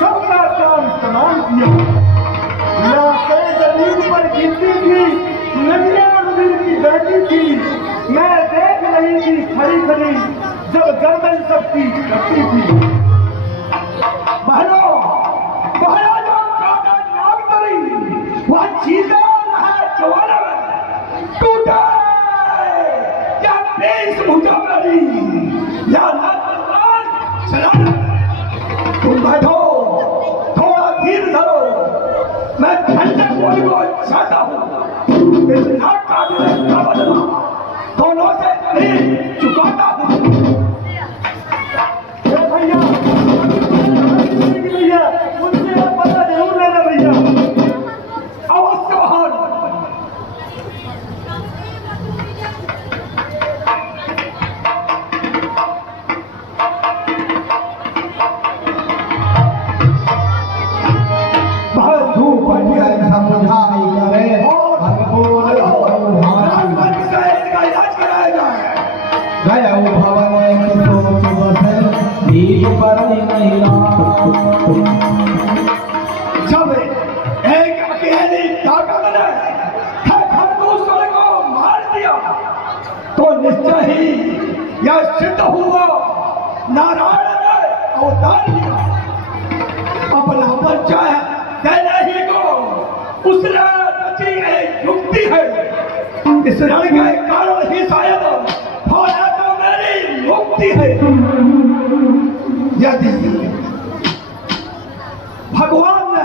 सबका काम तमाम किया। लाशें जमीन पर गिरती थी, नदियां नदी की बहती थी, मैं देख रही थी खड़ी खड़ी जब गर्दन सबकी कटती थी। बहनों वह चीज़ा है जवाना में टूटा क्या बेस भुजा मेरी या नाच चलाना। तुम बैठो, थोड़ा धीर धरो, मैं ठंडे कोई को चाहता हूँ। इस नाक का बदला दोनों से नहीं चुकाता हूँ। भैया मुझसे पता जरूर लेना भैया। जब एक अकेली ताकत ने खरदूसर को मार दिया तो निश्चय ही यह सिद्ध हुआ नारायण ने अवतार लिया। अपना परिचय देने ही को उसने रची एक युक्ति है। इस रण के कारण ही शायद होने तो मेरी मुक्ति है। यदि भगवान ने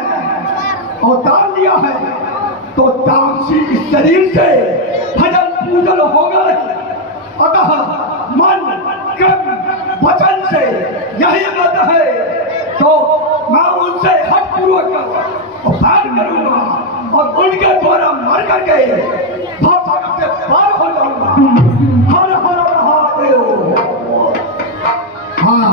अवतार लिया है तो तामसी के शरीर से भजन पूजन होगा नहीं। अतः मन कर्म वचन से यही मत है तो मैं उनसे हक पूर्वक उपकार करूंगा और उनके द्वारा मर करके भाषा से पार हो जाऊंगा। हर हर महादेव। हाँ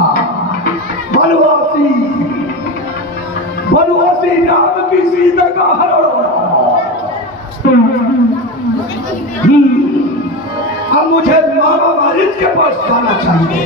बनवासी राम की सीता का हरण। अब मुझे मामा मारिच के पास जाना चाहिए।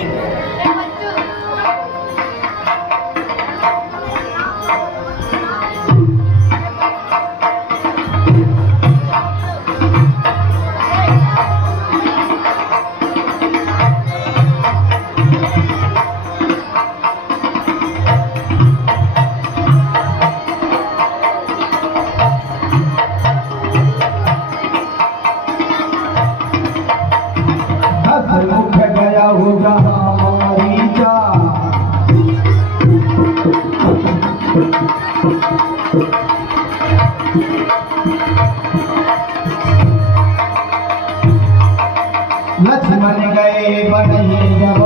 लक्ष्मण गए बनही जब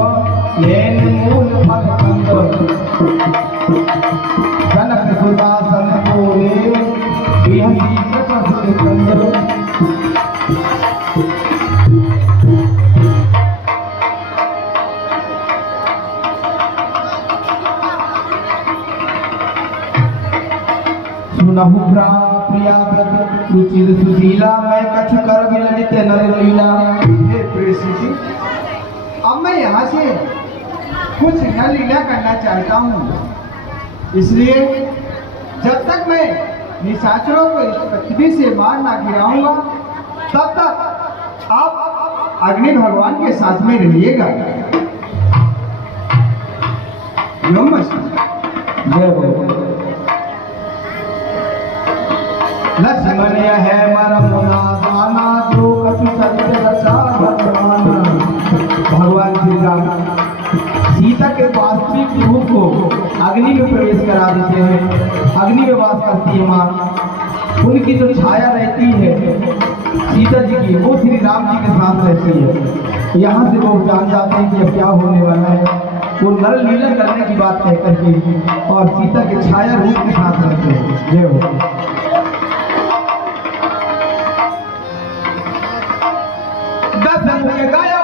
लेन मूल फल कंद जनक सुदासन बोले बिहसी प्रकट कंद। सुनहु प्रिया व्रत रुचिर सुशीला मैं कछु कर विलनित नर लीला। हे प्रेसी जी, अब मैं यहाँ से कुछ नर लीला करना चाहता हूँ, इसलिए जब तक मैं निशाचरों को इस पृथ्वी से मार ना गिराऊंगा तब तक आप अग्नि भगवान के साथ में रहिएगा। जय हो लक्ष्मण है मरम दाना जो कछु चरित रचा भगवान। भगवान श्री राम सीता के वास्तविक रूप को अग्नि में प्रवेश करा देते हैं। अग्नि में वास करती है माँ। उनकी जो छाया रहती है सीता जी की, वो श्री राम जी के साथ रहती है। यहाँ से लोग जान जाते हैं कि अब क्या होने वाला है। वो नर लीला करने की बात कह करके और सीता के छाया रूप के साथ रहते हैं। जय हो। गाया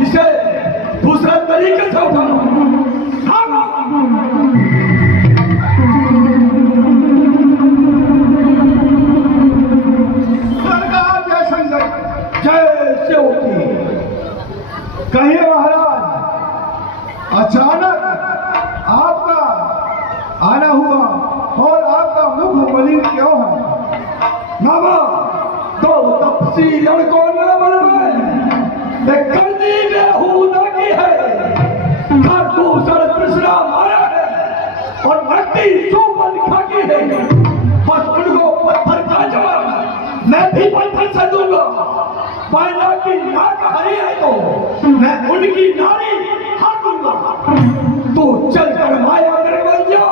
इसे दूसरा तरीके से उठाना। सरकार जय संजय जैसे होती कहिए महाराज, अचानक आपका आना हुआ और आपका मुख मलिन क्यों है? मामा तो तपसीलन को न बनाए, करनी बेहूदा की है, दूसरा कृष्णा मारा है और भक्ति सुमन लिखा की है। बस उनको पत्थर का जवाब मैं भी पत्थर से दूंगा। माया की नाक हरी है तो मैं उनकी नारी हार दूंगा। तू चलकर माया कर बन जा,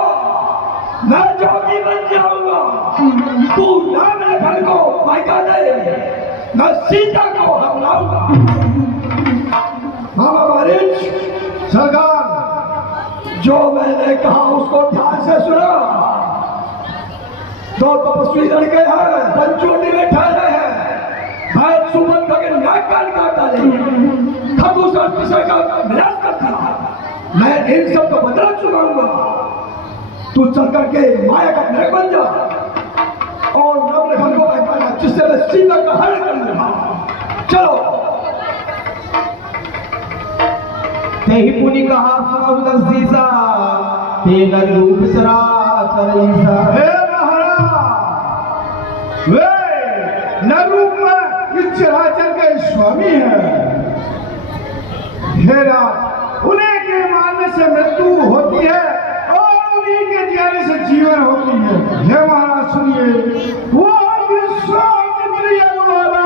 मैं जोगी बन जाऊंगा। तू नाम लखन को मायका दे, मैं सीता को हमलाऊंगा। सरकार जो मैंने कहा उसको ध्यान से सुना। दो तपस्वी लड़के हैं, पंचोटी में ठहरे हैं, भैंस सुमन का नाक काट डाले, दूसरा किसी का विनाश करता है। मैं इन सब को बदला चुकाऊंगा। तू चल करके माया का नरक बन जा और नवलखन को बैठाना, जिससे मैं सीता का हरण कर लूंगा। चलो। तेहि पुनि कहा सुनब दसीसा, तेना रूप चरा चरईसा। हे महाराज, वे न रूप में इस चराचर के स्वामी हैं। हे राज, उन्हीं के मारने से मृत्यु होती है और उन्हीं के जीने से जीवन होती है। हे महाराज सुनिए, वो विश्वामित्र वाला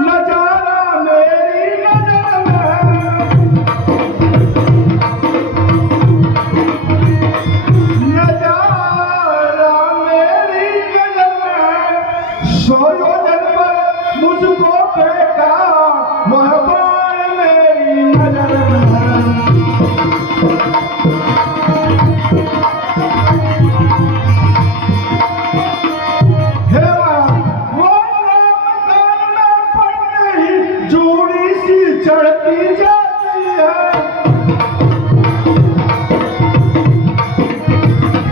नजारा मेरी नजर में, नजारा मेरी नजर में, सोयोजन पर मुझको फेंका वह बाण मेरी नजर में। चढ़ती जाती है,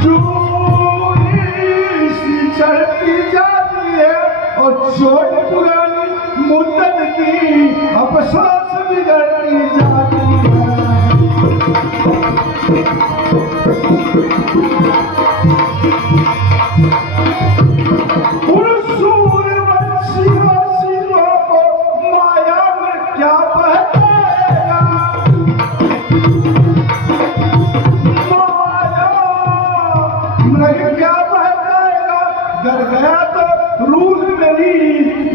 चूड़ी सी चढ़ती जाती है और छोटी पुरानी मुद्दत की अफसोस बिगड़ती जाती है। डर गया तो रूह मेरी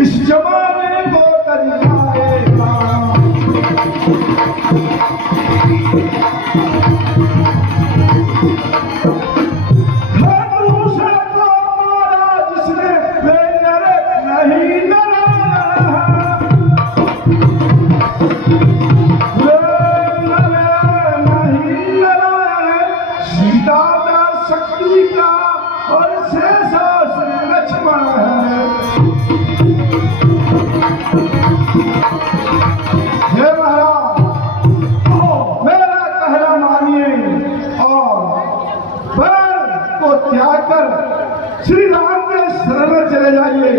इस जमाने को तर जाएगा। ने नहीं सीता का शक्ति का और शेषा श्री लक्ष्मण है। हे महाराज, मेरा कहना मानिए और पर को त्याग कर श्री राम के शरण में चले जाइए,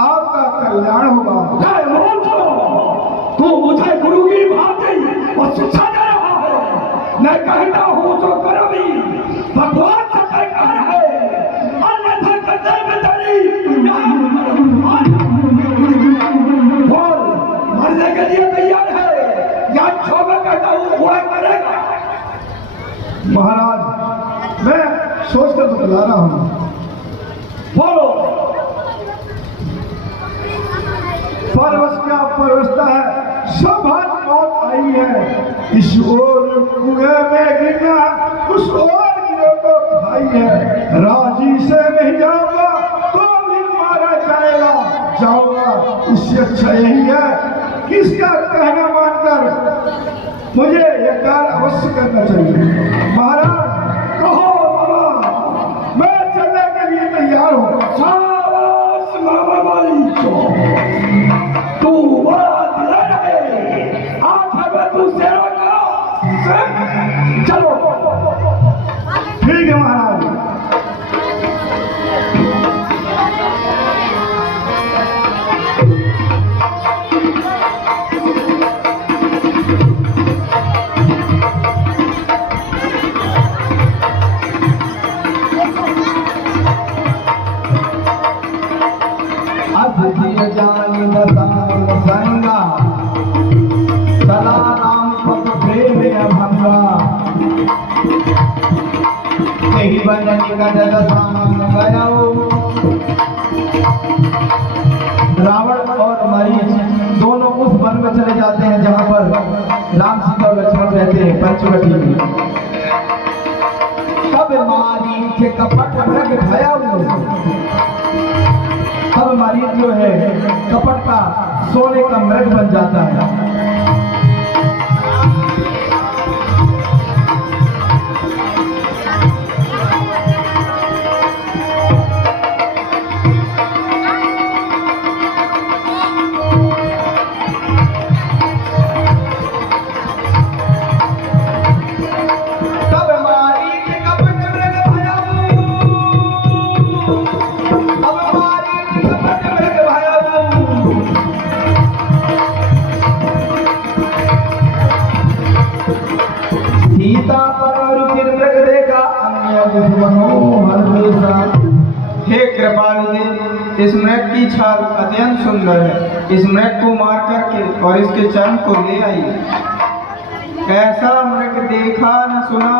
आपका कल्याण होगा। तू मुझे गुरु की भांति और शिक्षा दे रहा है। मैं कहता हूँ तो करो भी, भगवान से कहता है अन्यथा करने में तेरी बोल मरने के लिए तैयार है या छोड़ कहता हूँ बुरा करेगा। महाराज, मैं सोचकर बतला रहा हूँ। बोलो। परवश क्या परवशता है, सौभाग्य मौत आई है। इस ओर कुएं में गिरना, उस ओर गिरो तो भाई है। राजी से नहीं जाऊंगा तो भी मारा जाएगा, जाऊंगा इससे अच्छा यही है कि इसका कहना मानकर मुझे यह कार्य अवश्य करना चाहिए। महाराज कहो बाबा, मैं चलने के लिए तैयार हूँ। शाबाश मामा माली तू बड़ा दिलर है, आंखें में तू सेवा करो। चलो ठीक है महाराज। जानी दसाम संगा सदा राम पद प्रेम अभंगा यही बन निकट दसाम गयो। रावण और मरीच दोनों उस वन में चले जाते हैं जहां पर राम सीता और लक्ष्मण रहते हैं, पंचवटी में। तब मारीच के कपट मृग भया तब मरीच जो है कपट का सोने का मृग बन जाता है। सीता पर रुचिर मृग देखा अन्य हे कृपालु देव, इस मृग की छाल अत्यंत सुंदर है। इस मृग को मार करके और इसके चर्म को ले आइए। ऐसा मृग देखा न सुना,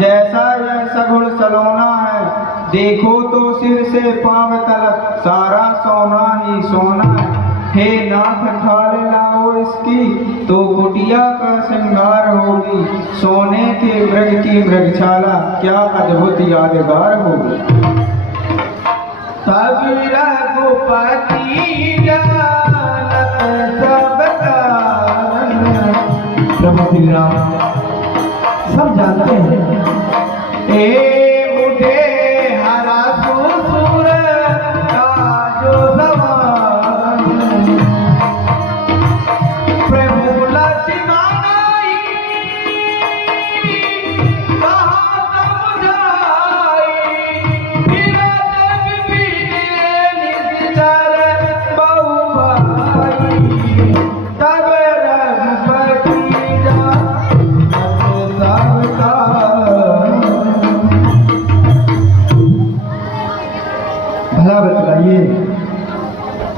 जैसा यह सगुण सलोना है। देखो तो सिर से पांव तलक सारा सोना ही सोना है। हे नाथ खाल लाओ इसकी, तो कुटिया का श्रृंगार होगी। सोने के मृग की मृगशाला क्या अद्भुत यादगार होगी। तब रघुपति जानत सब कारण, प्रभु श्री राम सब जानते हैं। ए उठे हरा सुर का जो सवार, प्रभु लक्ष्मण कहा समझाई, विरत विपिन निश्चर बहु भाई। तब रघुपति भला बतलाइए,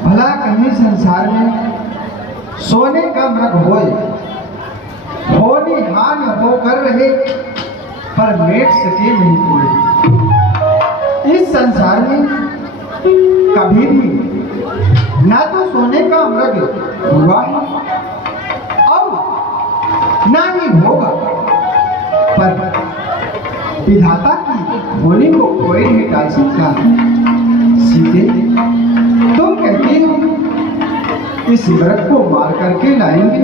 भला कहीं संसार में सोने का मृग होए, होनी हान होकर रहे पर मेट सके नहीं कोई। इस संसार में कभी भी ना तो सोने का मृग हुआ है और ना ही होगा, पर विधाता की होने को कोई नहीं टाल सकता। सीधे तुम कहती हो इस मृग को मार करके लाएंगे,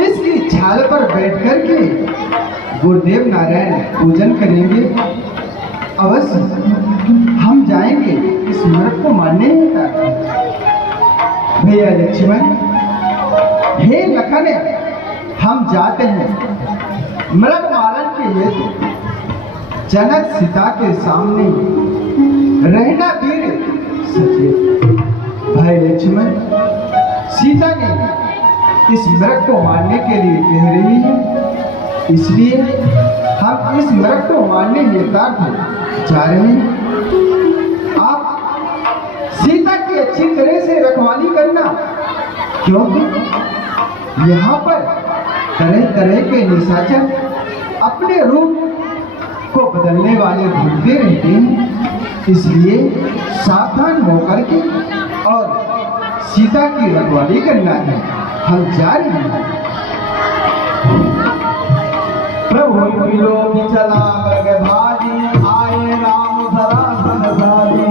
इसकी छाल पर बैठ करके गुरुदेव नारायण पूजन करेंगे। अवश्य हम जाएंगे इस मृग को मारने तक। भैया लक्ष्मण, हे लखन, हम जाते हैं मृग मारन के हेतु जनक सीता के सामने रहना वीर सचेत। भाई लक्ष्मण, सीता ने इस मृग को मारने के लिए कह रही है, इसलिए हम इस मृग को मारने यथार्थ जा रहे हैं। आप सीता की अच्छी तरह से रखवाली करना, क्योंकि यहाँ पर तरह तरह के निशाचर अपने रूप को बदलने वाले घूमते रहते हैं, इसलिए सावधान होकर के और सीता की रखवाली करना है। हम जा रहे हैं। प्रभु विलोक चला मृग भारी, आए राम सरासन सारी।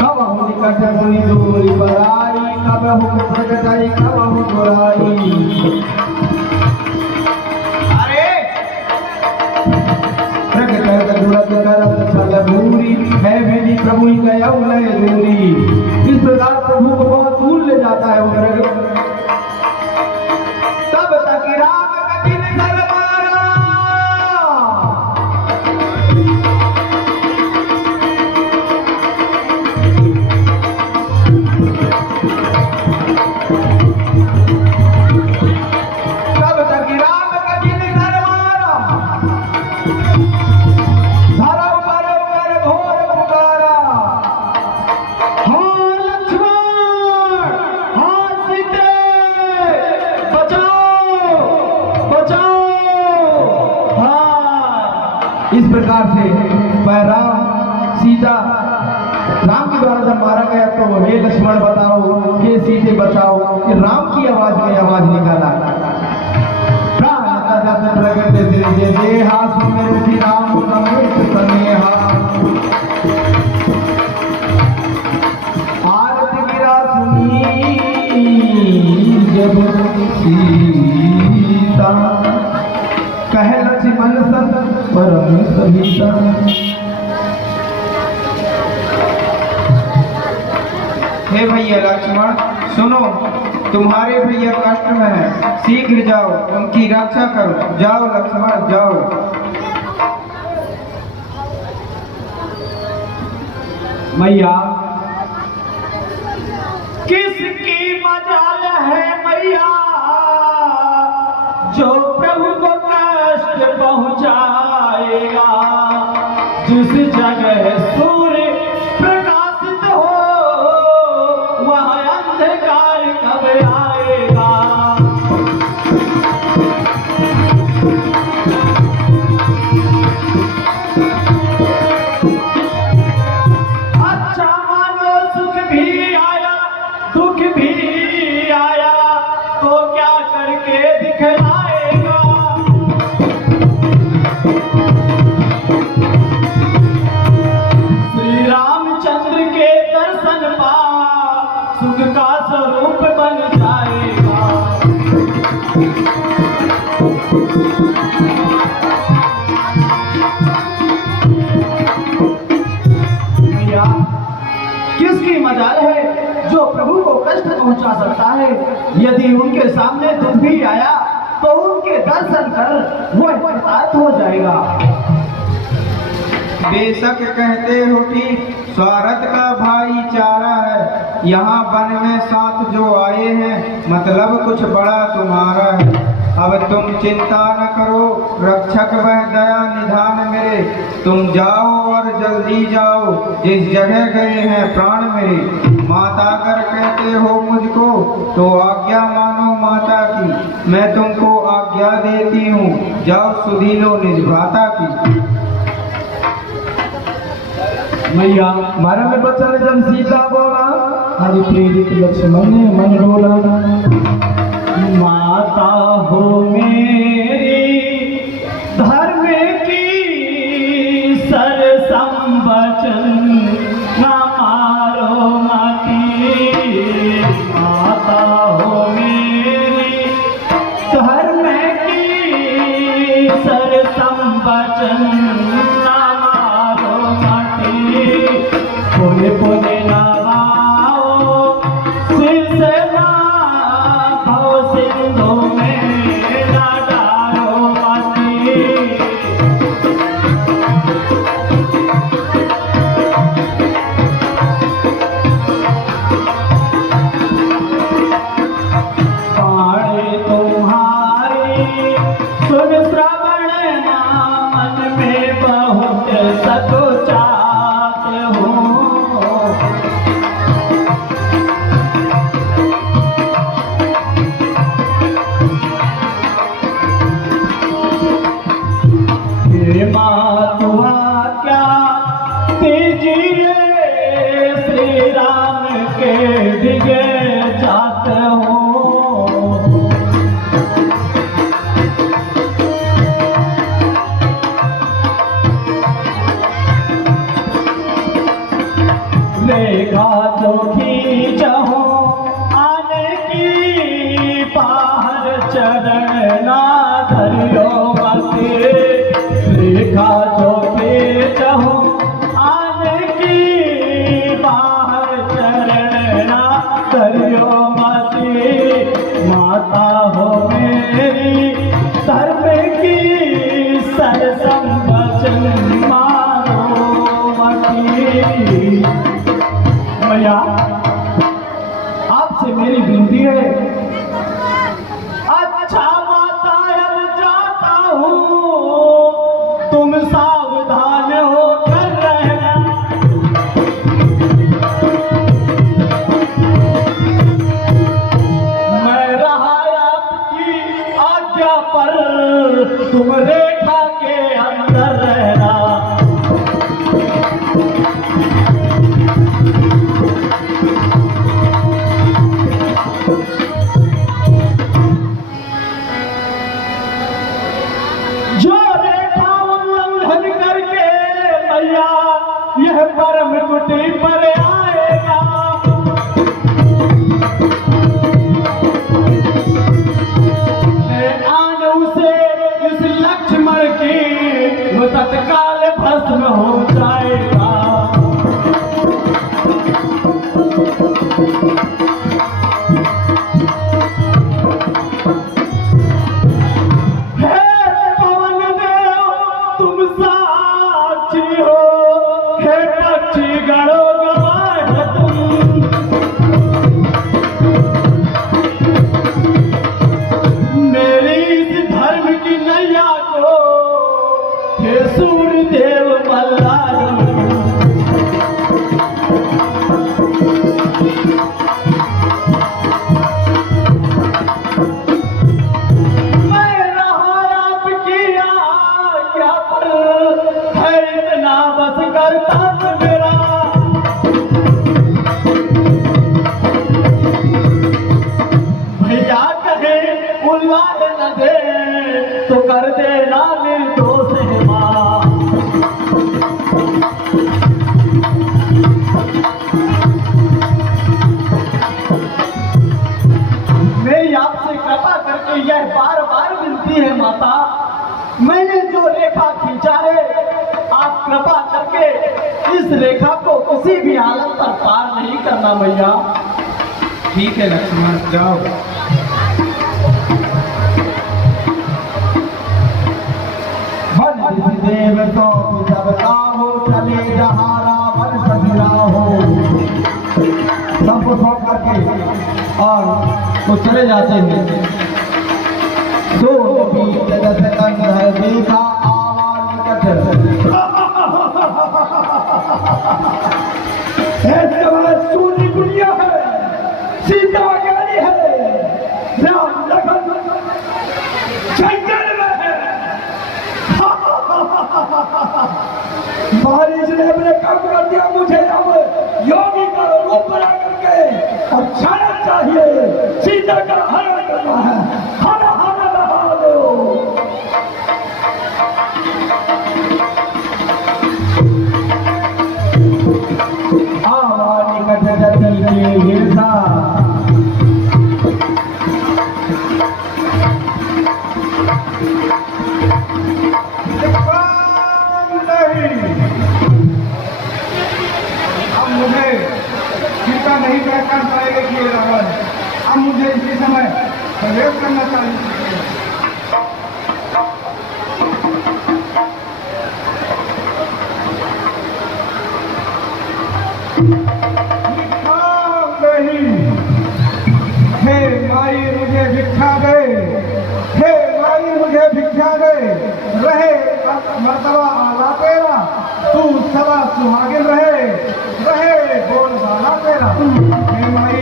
कबहु निकट मुनि दूरी बराई, कबहु प्रगटाई कबहु बुराई। दूरी है मेरी प्रभु गया दूरी। इस प्रकार प्रभु को बहुत दूर ले जाता है वो मृग। तब तक राम कठिन कर मारा, तब तक राम कठिन कर मारा, इस प्रकार से राम सीता राम के द्वारा जब मारा गया तो हे लक्ष्मण बताओ, हे सीते बचाओ, कि राम की आवाज में आवाज निकाला। देहा सुमिर राम समेत स्नेहा, आरती गिरा सुनी जब सीता, कह लक्ष्मण सन परम सहिता। हे भैया लक्ष्मण सुनो, तुम्हारे भैया कष्ट में है, शीघ्र जाओ उनकी रक्षा करो। जाओ लक्ष्मण जाओ। मैया किसकी मजाल है मैया, जो प्रभु को कष्ट पहुंचाएगा। जिस जगह सूर्य प्रकाशित हो वहाँ अंधकार कब आएगा। अच्छा मानो सुख भी आया दुख भी आया, तो क्या करके दिखलाएगा। श्री रामचंद्र के दर्शन पा सुख का स्वरूप बन जाएगा। भैया किसकी मजाल है जो प्रभु को कष्ट पहुंचा सकता है। यदि उनके सामने दुख भी आया तो उनके दर्शन कर वो प्रसाद हो जाएगा। बेशक कहते हो ठीक, स्वार्थ का भाईचारा है। यहाँ वन में साथ जो आए हैं, मतलब कुछ बड़ा तुम्हारा है। अब तुम चिंता न करो, रक्षक वह दया निधान मेरे। तुम जाओ और जल्दी जाओ, जिस जगह गए हैं प्राण मेरे। माता अगर कहते हो मुझको तो आज्ञा मानो माता की। मैं तुमको आज्ञा देती हूँ, जाओ सुधी लो निज भ्राता की। मैया मारा में बच्चा ने जब सीता बोला, हरि प्रेरित लक्ष्मण ने मन बोला। माता हो मेरी बचन मारो माटी पुण्य पुण्य नवाओ शीर्ष भव सिंधु में ना डालो माटी सुन श्रवण मन में बहुत सकुचात हो हे मातुआ क्या तीजिए श्री राम के दिगे जात हो रेखा तो खींचो आने की बाहर चरण ना धरियो मते रेखा तो खींचो आने की बाहर चरण ना धरियो मते माता हो मेरी धर्म की सरसंवचन मारो मती मैया आपसे मेरी विनती है अच्छा माता अब जाता हूँ तुम सावधान होकर रहना मैं रहा आपकी आज्ञा पर तुम रेखा के अंदर रहना यह परम कुटी पर आएगा आन उसे इस लक्ष्मण की वो तत्काल भस्म हो जाएगा हे पवन देव तुम साक्षी हो हे पक्षी गणो गवाह तुम मेरी इस धर्म की नैया को हे सूर्य देव मल्लारू मैं रहा आपकी आज्ञा पर है इतना बस करता मेरा भैया कहे उल्लाह न दे तो कर देना निर्दोष है माँ मेरी आपसे कृपा करके यह बार बार विनती है माता मैंने जो रेखा खींचा है आप कृपा करके इस रेखा को किसी भी हालत पर पार नहीं करना मैया ठीक है लक्ष्मण जाओ देव तो जब हो चले जहाँ रावण सजरा हो सबको छोड़ करके और वो चले जाते हैं दो देखा आवाज निकट सूर्य गुड़िया है सीता गाड़ी है राम लखन जंगल में है बारिश ने अपने काम कर दिया मुझे अब योगी का रूप बना करके और छाना चाहिए सीता का हरण करना है हरा हरा लहा दो आवाज निकट जति के हिरसा जब नहीं पहचान पाएंगे कि ये रावण है। अब मुझे इसी समय प्रवेश करना चाहिए। हे माई मुझे भिक्षा दे, हे माई मुझे भिक्षा दे, रहे मर्तबा आला तेरा, तू सदा सुहागिन रहे बोल वाला तेरा। हे माई,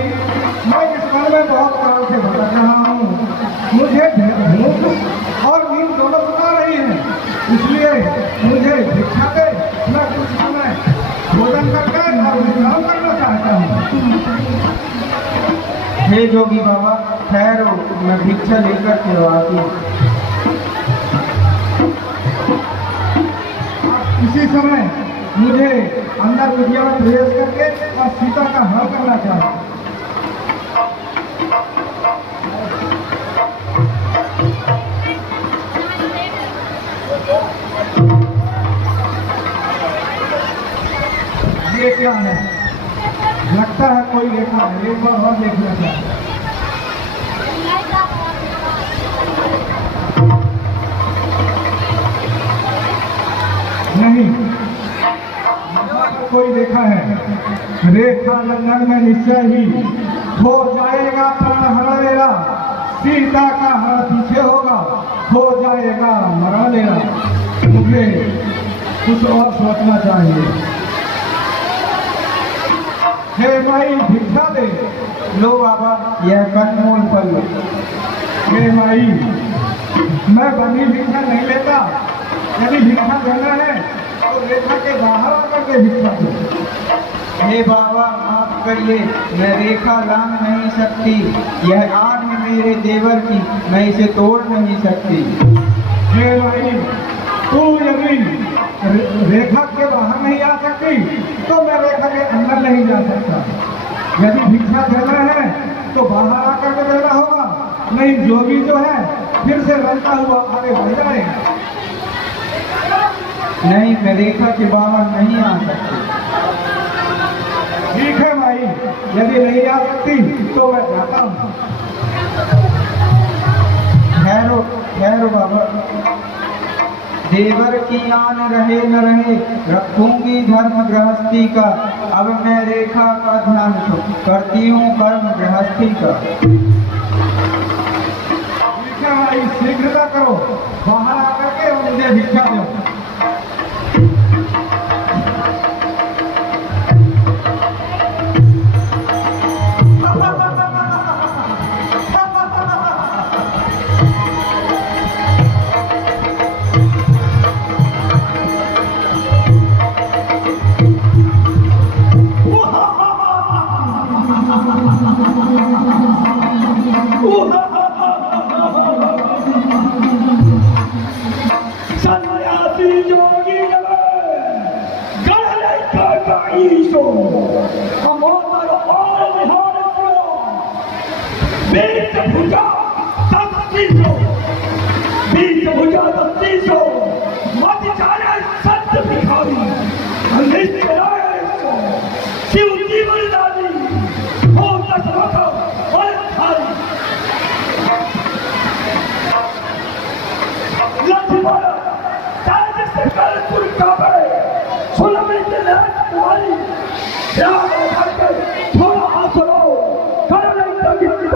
मैं इस वन में बहुत काल से भटक रहा हूँ, मुझे भूख और नींद दोनों सता रही है, इसलिए मुझे भिक्षा दे, मैं कुछ समय भोजन करके और विश्राम करना चाहता हूँ। हे जोगी बाबा ठहरो, मैं भिक्षा लेकर के आती हूँ। इसी समय मुझे अंदर कुटिया में प्रवेश करके और सीता का हल करना चाहिए। ये क्या है? लगता है कोई देखा है, एक बार और देखना चाहिए। नहीं, कोई देखा है। रेखा लंघन में निश्चय ही हो जाएगा प्राण हरण मेरा, सीता का हरण पीछे होगा, हो जाएगा मरण मेरा। मुझे कुछ और सोचना चाहिए। हे माई भिक्षा दे। लो बाबा यह कनमूल फल। हे माई, मैं बनी भिक्षा नहीं लेता, यदि भिक्षा देना है तो रेखा के बाहर आकर के भिक्षा दो। हे बाबा माफ करिए, मैं रेखा लांग नहीं सकती, यह आग है मेरे देवर की, मैं इसे तोड़ नहीं सकती। हे माई, तू यदि रेखा के बाहर नहीं आ सकती तो मैं रेखा के अंदर नहीं जा सकता। यदि भिक्षा देना है तो बाहर आकर के देना होगा, नहीं जोगी जो है फिर से रंगता हुआ आगे बढ़ जाएगा। नहीं, मैं रेखा के बाहर नहीं आ सकती। ठीक है माई, यदि नहीं आ सकती तो मैं जाता हूँ। ठहरो ठहरो बाबा, देवर की आन रहे न रहे, रखूंगी धर्म गृहस्थी का, अब मैं रेखा का ध्यान करती हूँ कर्म गृहस्थी का। ठीक है भाई, शीघ्रता करो, बाहर आकर के मुझे भिक्षा दो। सन्यासी जोगी गढ़ का ईशो हमार और बिहार को बीच भुजा दस्ती सो मत जाने सत्य भिखारी अनिष्ट राय सो शिव की बलिदानी हो दशरथ और थारी लक्ष्मण ताज से कलपुर काबे सुलमी के लहर तुम्हारी याद करके थोड़ा हंसो कर नहीं तो कितनी